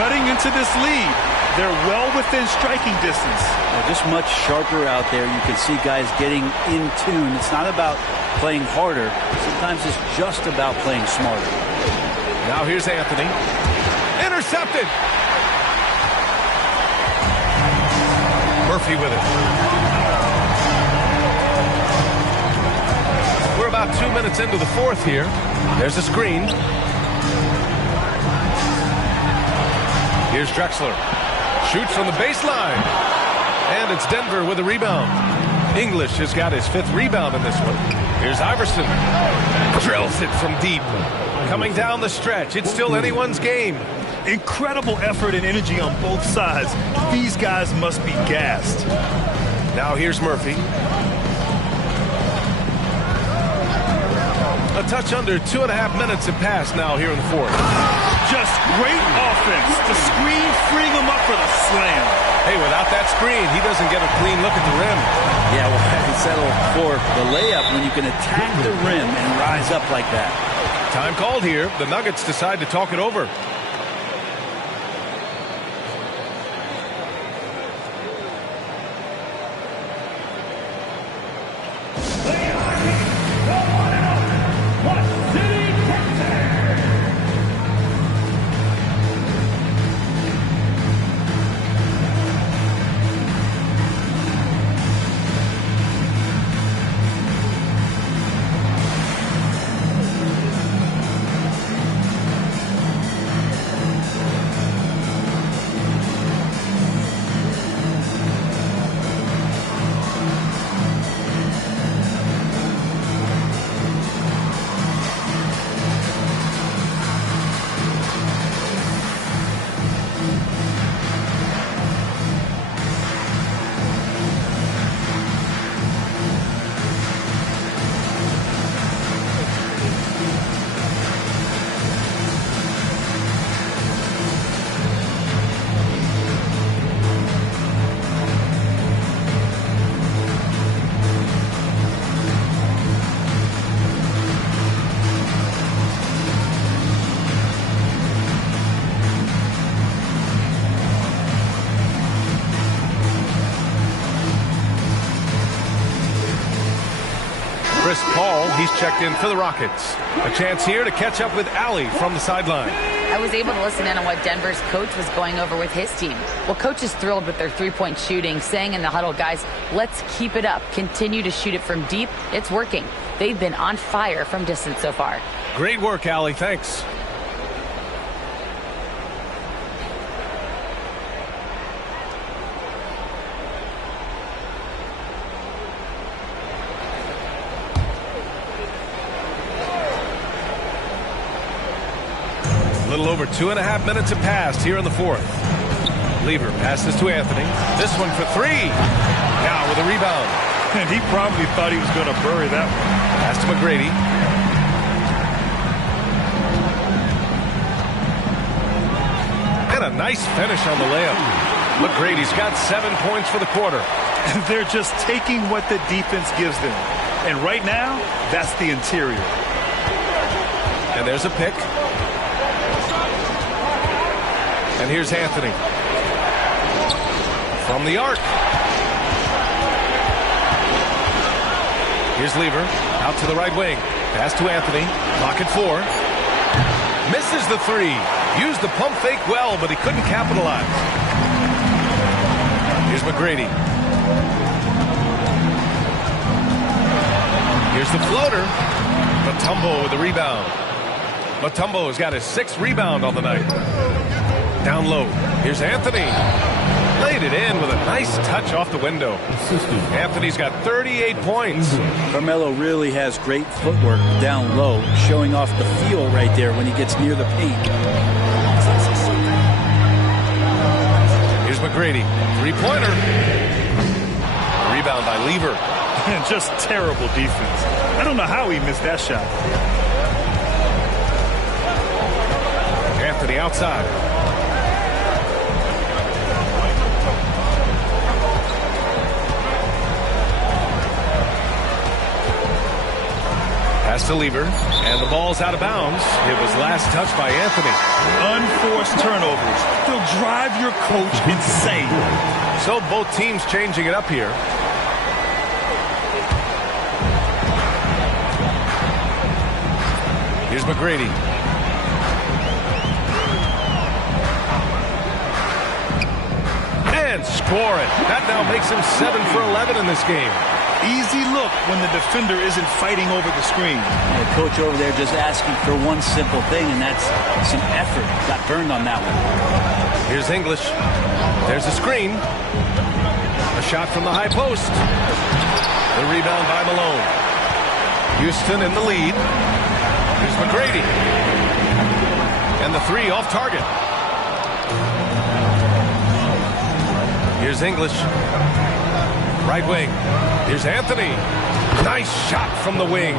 Cutting into this lead. They're well within striking distance. They're just much sharper out there. You can see guys getting in tune. It's not about playing harder. Sometimes it's just about playing smarter. Now here's Anthony. Intercepted. Murphy with it. We're about 2 minutes into the 4th here. There's a screen. Here's Drexler. Shoots from the baseline. And it's Denver with a rebound. English has got his 5th rebound in this one. Here's Iverson. Drills it from deep. Coming down the stretch. It's still anyone's game. Incredible effort and energy on both sides. These guys must be gassed. Now here's Murphy. A touch under 2.5 minutes have passed now here in the 4th. Just great offense. The screen freeing him up for the slam. Hey, without that screen, he doesn't get a clean look at the rim. Yeah, well, I can settle for the layup when you can attack the rim and rise up like that. Time called here. The Nuggets decide to talk it over. Chris Paul, he's checked in for the Rockets. A chance here to catch up with Allie from the sideline. I was able to listen in on what Denver's coach was going over with his team. Well, coach is thrilled with their three-point shooting, saying in the huddle, guys, let's keep it up. Continue to shoot it from deep. It's working. They've been on fire from distance so far. Great work, Allie. Thanks. A little over 2.5 minutes have passed here in the 4th. Lever passes to Anthony. This one for 3. Now with a rebound. And he probably thought he was going to bury that one. Pass to McGrady. And a nice finish on the layup. McGrady's got 7 points for the quarter. And they're just taking what the defense gives them. And right now, that's the interior. And there's a pick. And here's Anthony. From the arc. Here's Lever out to the right wing. Pass to Anthony. Clock at 4. Misses the 3. Used the pump fake well, but he couldn't capitalize. Here's McGrady. Here's the floater. Mutombo with the rebound. Mutombo has got his 6th rebound on the night. Down low. Here's Anthony. Laid it in with a nice touch off the window. Anthony's got 38 points. Carmelo really has great footwork down low, showing off the feel right there when he gets near the paint. Here's McGrady. 3-pointer. Rebound by Lever. Just terrible defense. I don't know how he missed that shot. Anthony outside. Pass to Lever, and the ball's out of bounds. It was last touched by Anthony. Unforced turnovers. They'll drive your coach insane. So both teams changing it up here. Here's McGrady. And score it. That now makes him 7 for 11 in this game. Easy look when the defender isn't fighting over the screen. The coach over there just asking for one simple thing, and that's some effort. Got burned on that one. Here's English. There's a screen. A shot from the high post. The rebound by Malone. Houston in the lead. Here's McGrady. And the 3 off target. Here's English. Right wing. Here's Anthony. Nice shot from the wing.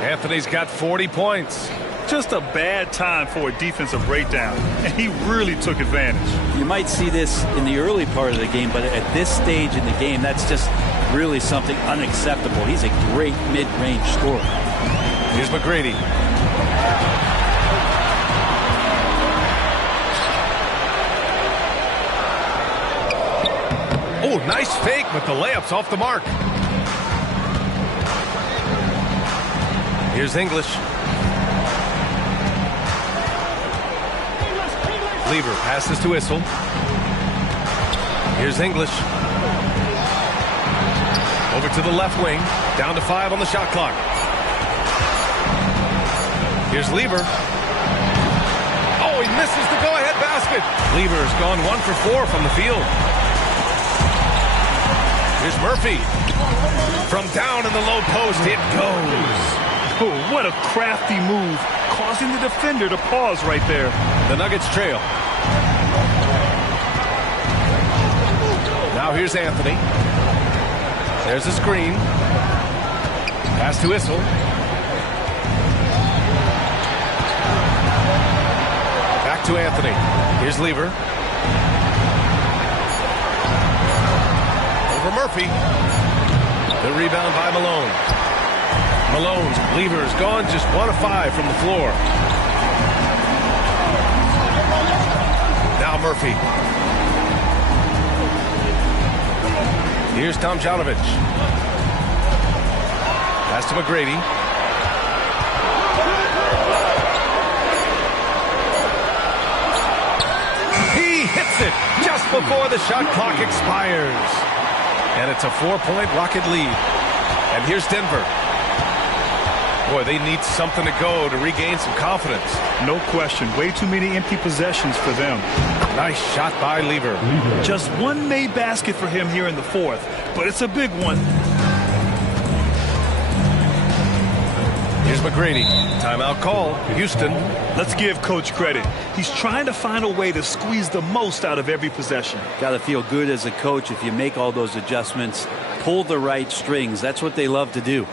Anthony's got 40 points. Just a bad time for a defensive breakdown, and he really took advantage. You might see this in the early part of the game, but at this stage in the game, that's just really something unacceptable. He's a great mid-range scorer. Here's McGrady. Oh, nice fake, but the layup's off the mark. Here's English. Lever passes to Issel. Here's English. Over to the left wing. Down to 5 on the shot clock. Here's Lever. Oh, he misses the go-ahead basket. Lever's gone 1 for 4 from the field. Here's Murphy. From down in the low post, it goes. Oh, what a crafty move, causing the defender to pause right there. The Nuggets trail. Now here's Anthony. There's a screen. Pass to Issel. Back to Anthony. Here's Lever. Over Murphy. The rebound by Malone. Malone's Lever's gone just 1 of 5 from the floor. Now Murphy. Here's Tomjanovich. Pass to McGrady. He hits it just before the shot clock expires. And it's a 4-point Rocket lead. And here's Denver. Boy, they need something to go to regain some confidence. No question. Way too many empty possessions for them. Nice shot by Lever. Just one made basket for him here in the 4th, but it's a big one. Here's McGrady. Timeout call. Houston. Let's give Coach credit. He's trying to find a way to squeeze the most out of every possession. Got to feel good as a coach if you make all those adjustments, pull the right strings. That's what they love to do.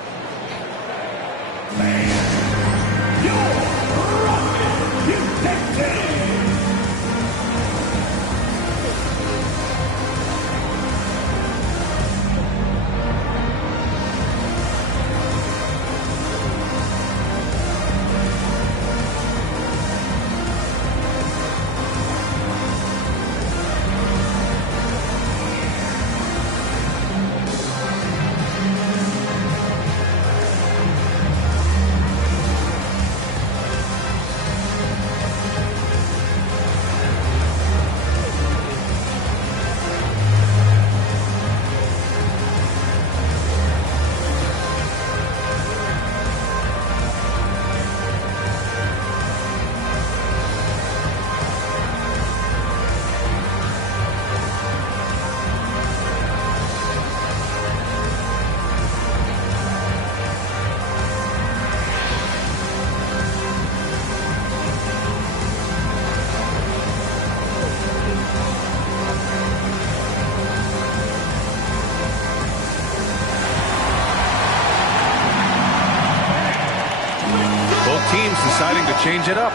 to change it up.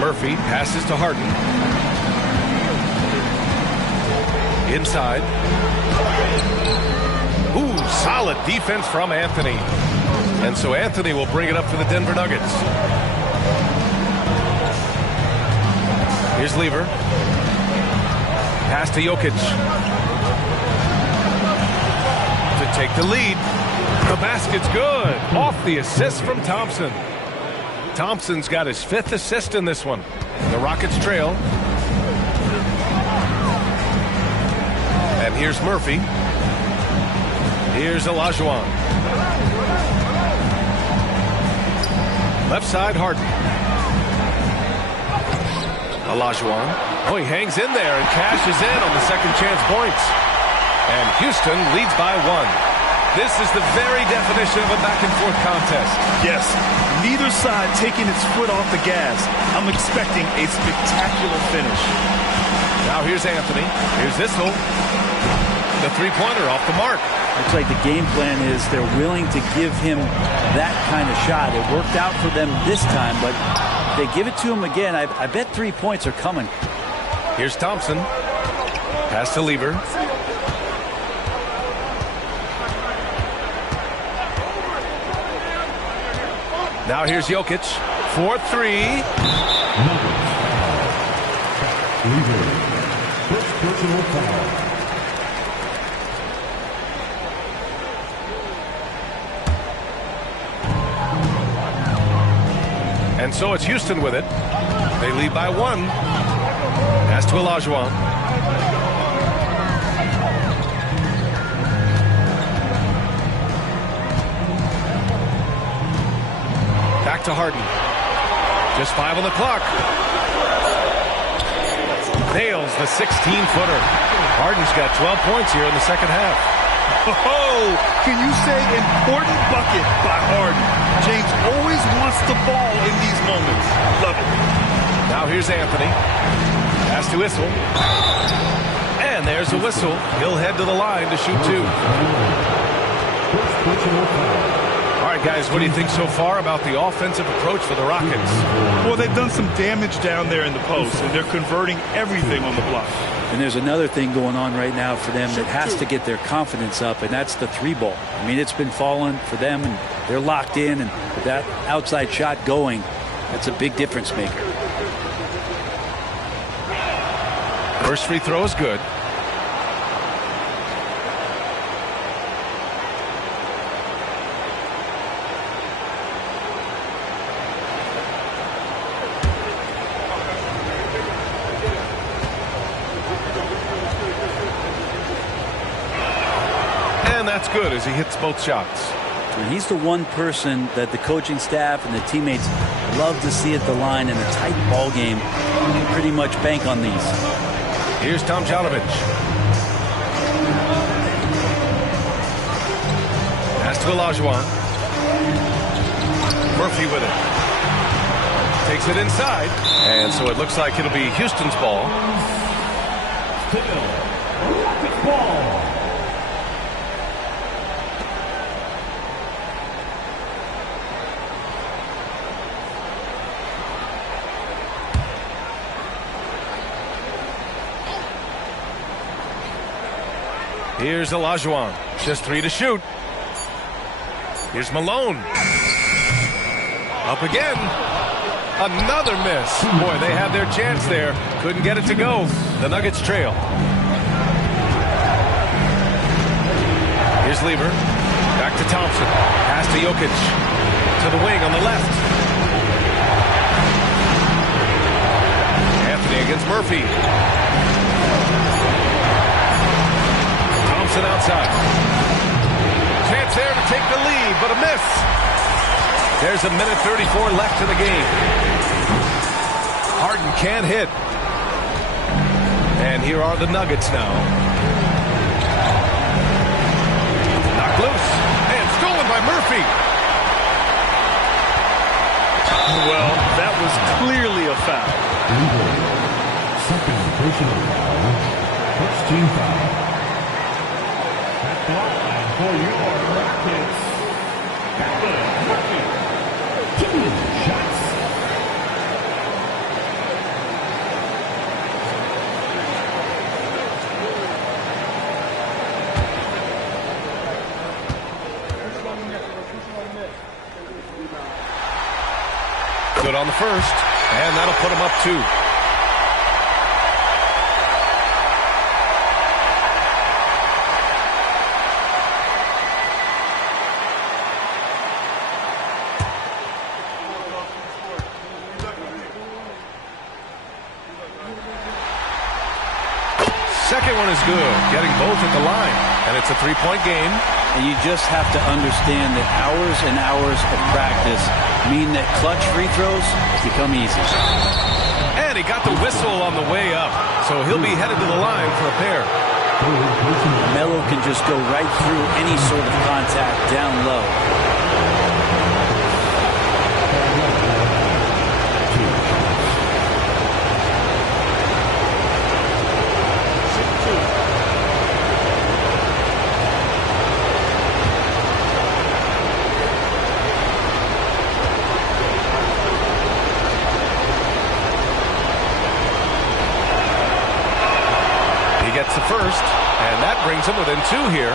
Murphy passes to Harden. Inside. Ooh, solid defense from Anthony. And so Anthony will bring it up for the Denver Nuggets. Here's Lever. Pass to Jokic. To take the lead. The basket's good. Off the assist from Thompson. Thompson's got his 5th assist in this one. The Rockets trail. And here's Murphy. Here's Olajuwon. Left side, Harden. Olajuwon. Oh, he hangs in there and cashes in on the second chance points. And Houston leads by 1. This is the very definition of a back-and-forth contest. Yes, neither side taking its foot off the gas. I'm expecting a spectacular finish. Now here's Anthony. Here's Issel. The three-pointer off the mark. Looks like the game plan is they're willing to give him that kind of shot. It worked out for them this time, but if they give it to him again, I bet 3 points are coming. Here's Thompson. Pass to Lever. Now here's Jokic. 4-3. First personal foul. And so it's Houston with it. They lead by 1. Pass to Olajuwon. Back to Harden. Just 5 on the clock. Nails the 16-footer. Harden's got 12 points here in the second half. Oh, can you say important bucket by Harden? James always wants the ball in these moments. Love it. Now here's Anthony. Pass to Issel. And there's a whistle. He'll head to the line to shoot 2. First personal foul. All right, guys, what do you think so far about the offensive approach for the Rockets? Well, they've done some damage down there in the post, and they're converting everything on the block. And there's another thing going on right now for them that has to get their confidence up, and that's the 3-ball. I mean, it's been falling for them, and they're locked in, and with that outside shot going, that's a big difference maker. First free throw is good. And that's good as he hits both shots. And he's the one person that the coaching staff and the teammates love to see at the line in a tight ball game. You can pretty much bank on these. Here's Tom Jalovic. Pass to Olajuwon. Murphy with it. Takes it inside. And so it looks like it'll be Houston's ball. Rockets ball. Here's Olajuwon. Just 3 to shoot. Here's Malone. Up again. Another miss. Boy, they had their chance there. Couldn't get it to go. The Nuggets trail. Here's Lever. Back to Thompson. Pass to Jokic. To the wing on the left. against Murphy. Thompson outside. Chance there to take the lead, but a miss. There's a minute 34 left in the game. Harden can't hit. And here are the Nuggets now. Knocked loose. And stolen by Murphy. Well, that was clearly a foul. Second personal foul. First team foul. At the line for your Rockets. Murphy. 2 shots. Good on the first, and that'll put him up 2. Second one is good, getting both at the line, and it's a 3-point game. And you just have to understand that hours and hours of practice mean that clutch free throws become easy. And he got the whistle on the way up, so he'll be headed to the line for a pair. Melo can just go right through any sort of contact down low. Gets the first, and that brings him within 2 here.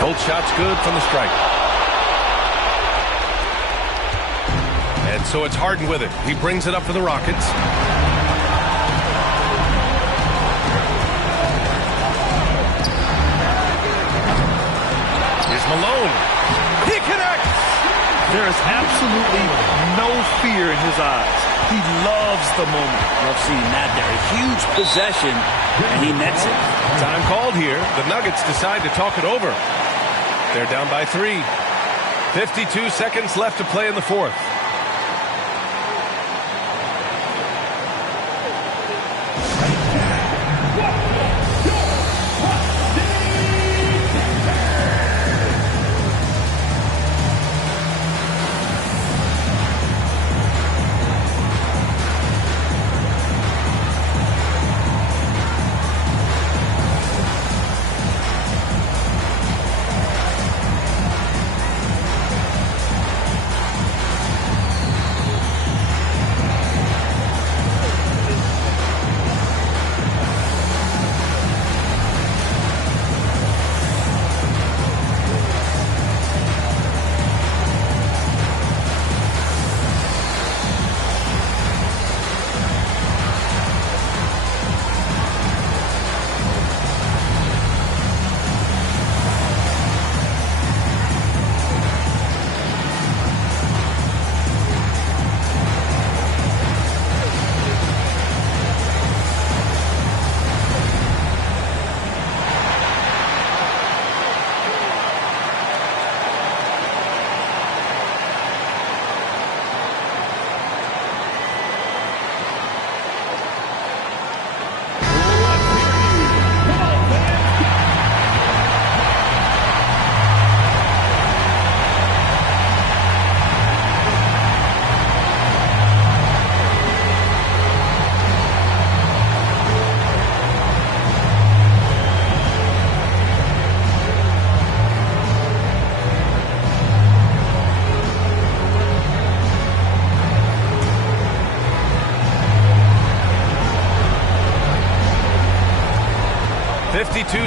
Both shots good from the strike. And so it's Harden with it. He brings it up for the Rockets. Here's Malone. He connects. There is absolutely no fear in his eyes. He loves the moment. Love seeing that there. A huge possession, and he nets it. Time called here. The Nuggets decide to talk it over. They're down by 3. 52 seconds left to play in the fourth.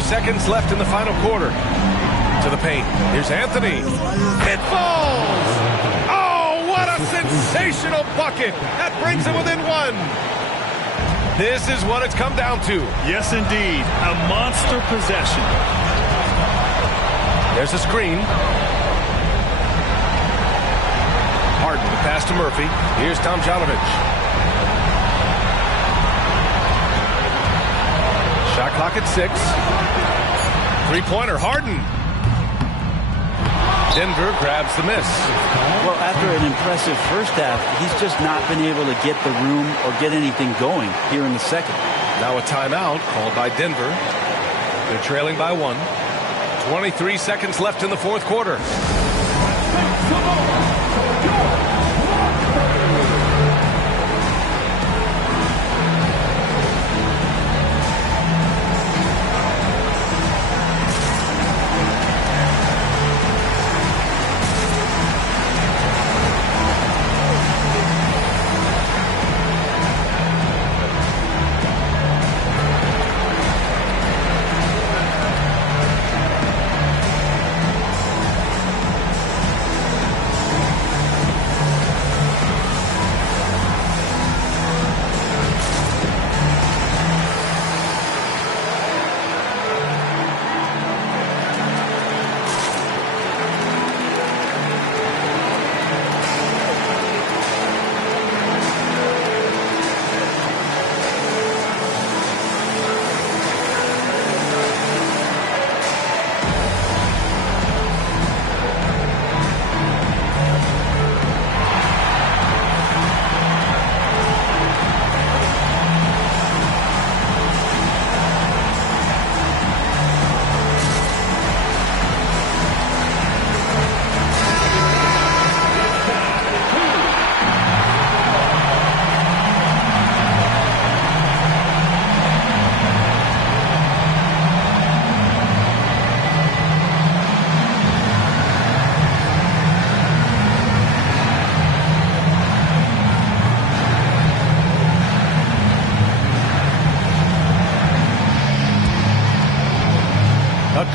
Seconds left in the final quarter. To the paint. Here's Anthony. It falls! Oh, what a sensational bucket! That brings him within one. This is what it's come down to. Yes, indeed. A monster possession. There's a screen. Harden, the pass to Murphy. Here's Tomjanovich. Shot clock at 6. Three-pointer, Harden. Denver grabs the miss. Well, after an impressive first half, he's just not been able to get the room or get anything going here in the second. Now a timeout called by Denver. They're trailing by 1. 23 seconds left in the fourth quarter.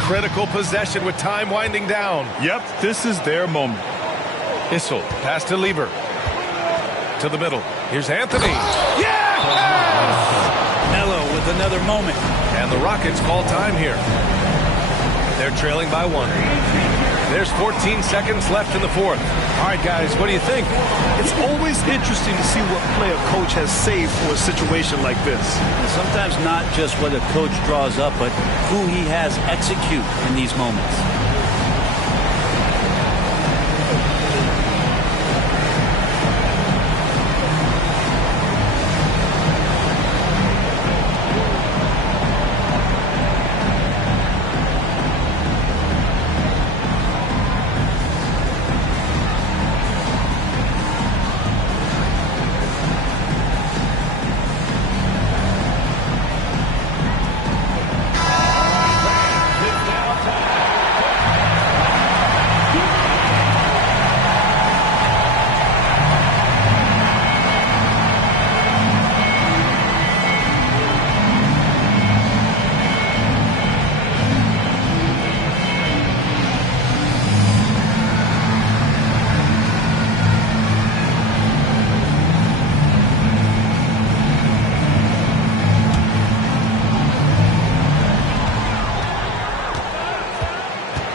Critical possession with time winding down. Yep, this is their moment. Issel, pass to Lieber. To the middle. Here's Anthony. Yes! Melo with another moment. And the Rockets call time here. They're trailing by 1. There's 14 seconds left in the fourth. All right, guys, what do you think? It's always interesting to see what play a coach has saved for a situation like this. Sometimes not just what a coach draws up, but who he has execute in these moments.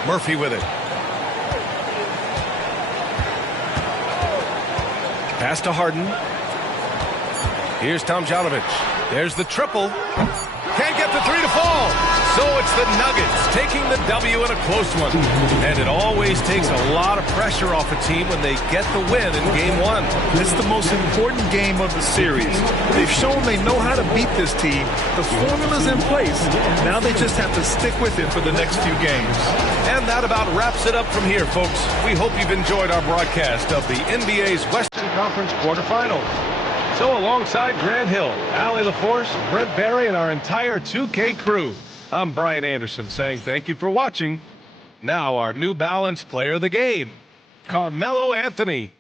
Murphy with it. Pass to Harden. Here's Tomjanovich. There's the triple. Can't get the 3 to fall. So it's the Nuggets taking the W in a close one. And it always takes a lot of pressure off a team when they get the win in Game 1. It's the most important game of the series. They've shown they know how to beat this team. The formula's in place. Now they just have to stick with it for the next few games. And that about wraps it up from here, folks. We hope you've enjoyed our broadcast of the NBA's Western Conference quarterfinals. So alongside Grant Hill, Allie LaForce, Brent Barry, and our entire 2K crew, I'm Brian Anderson saying thank you for watching. Now our New Balance player of the game, Carmelo Anthony.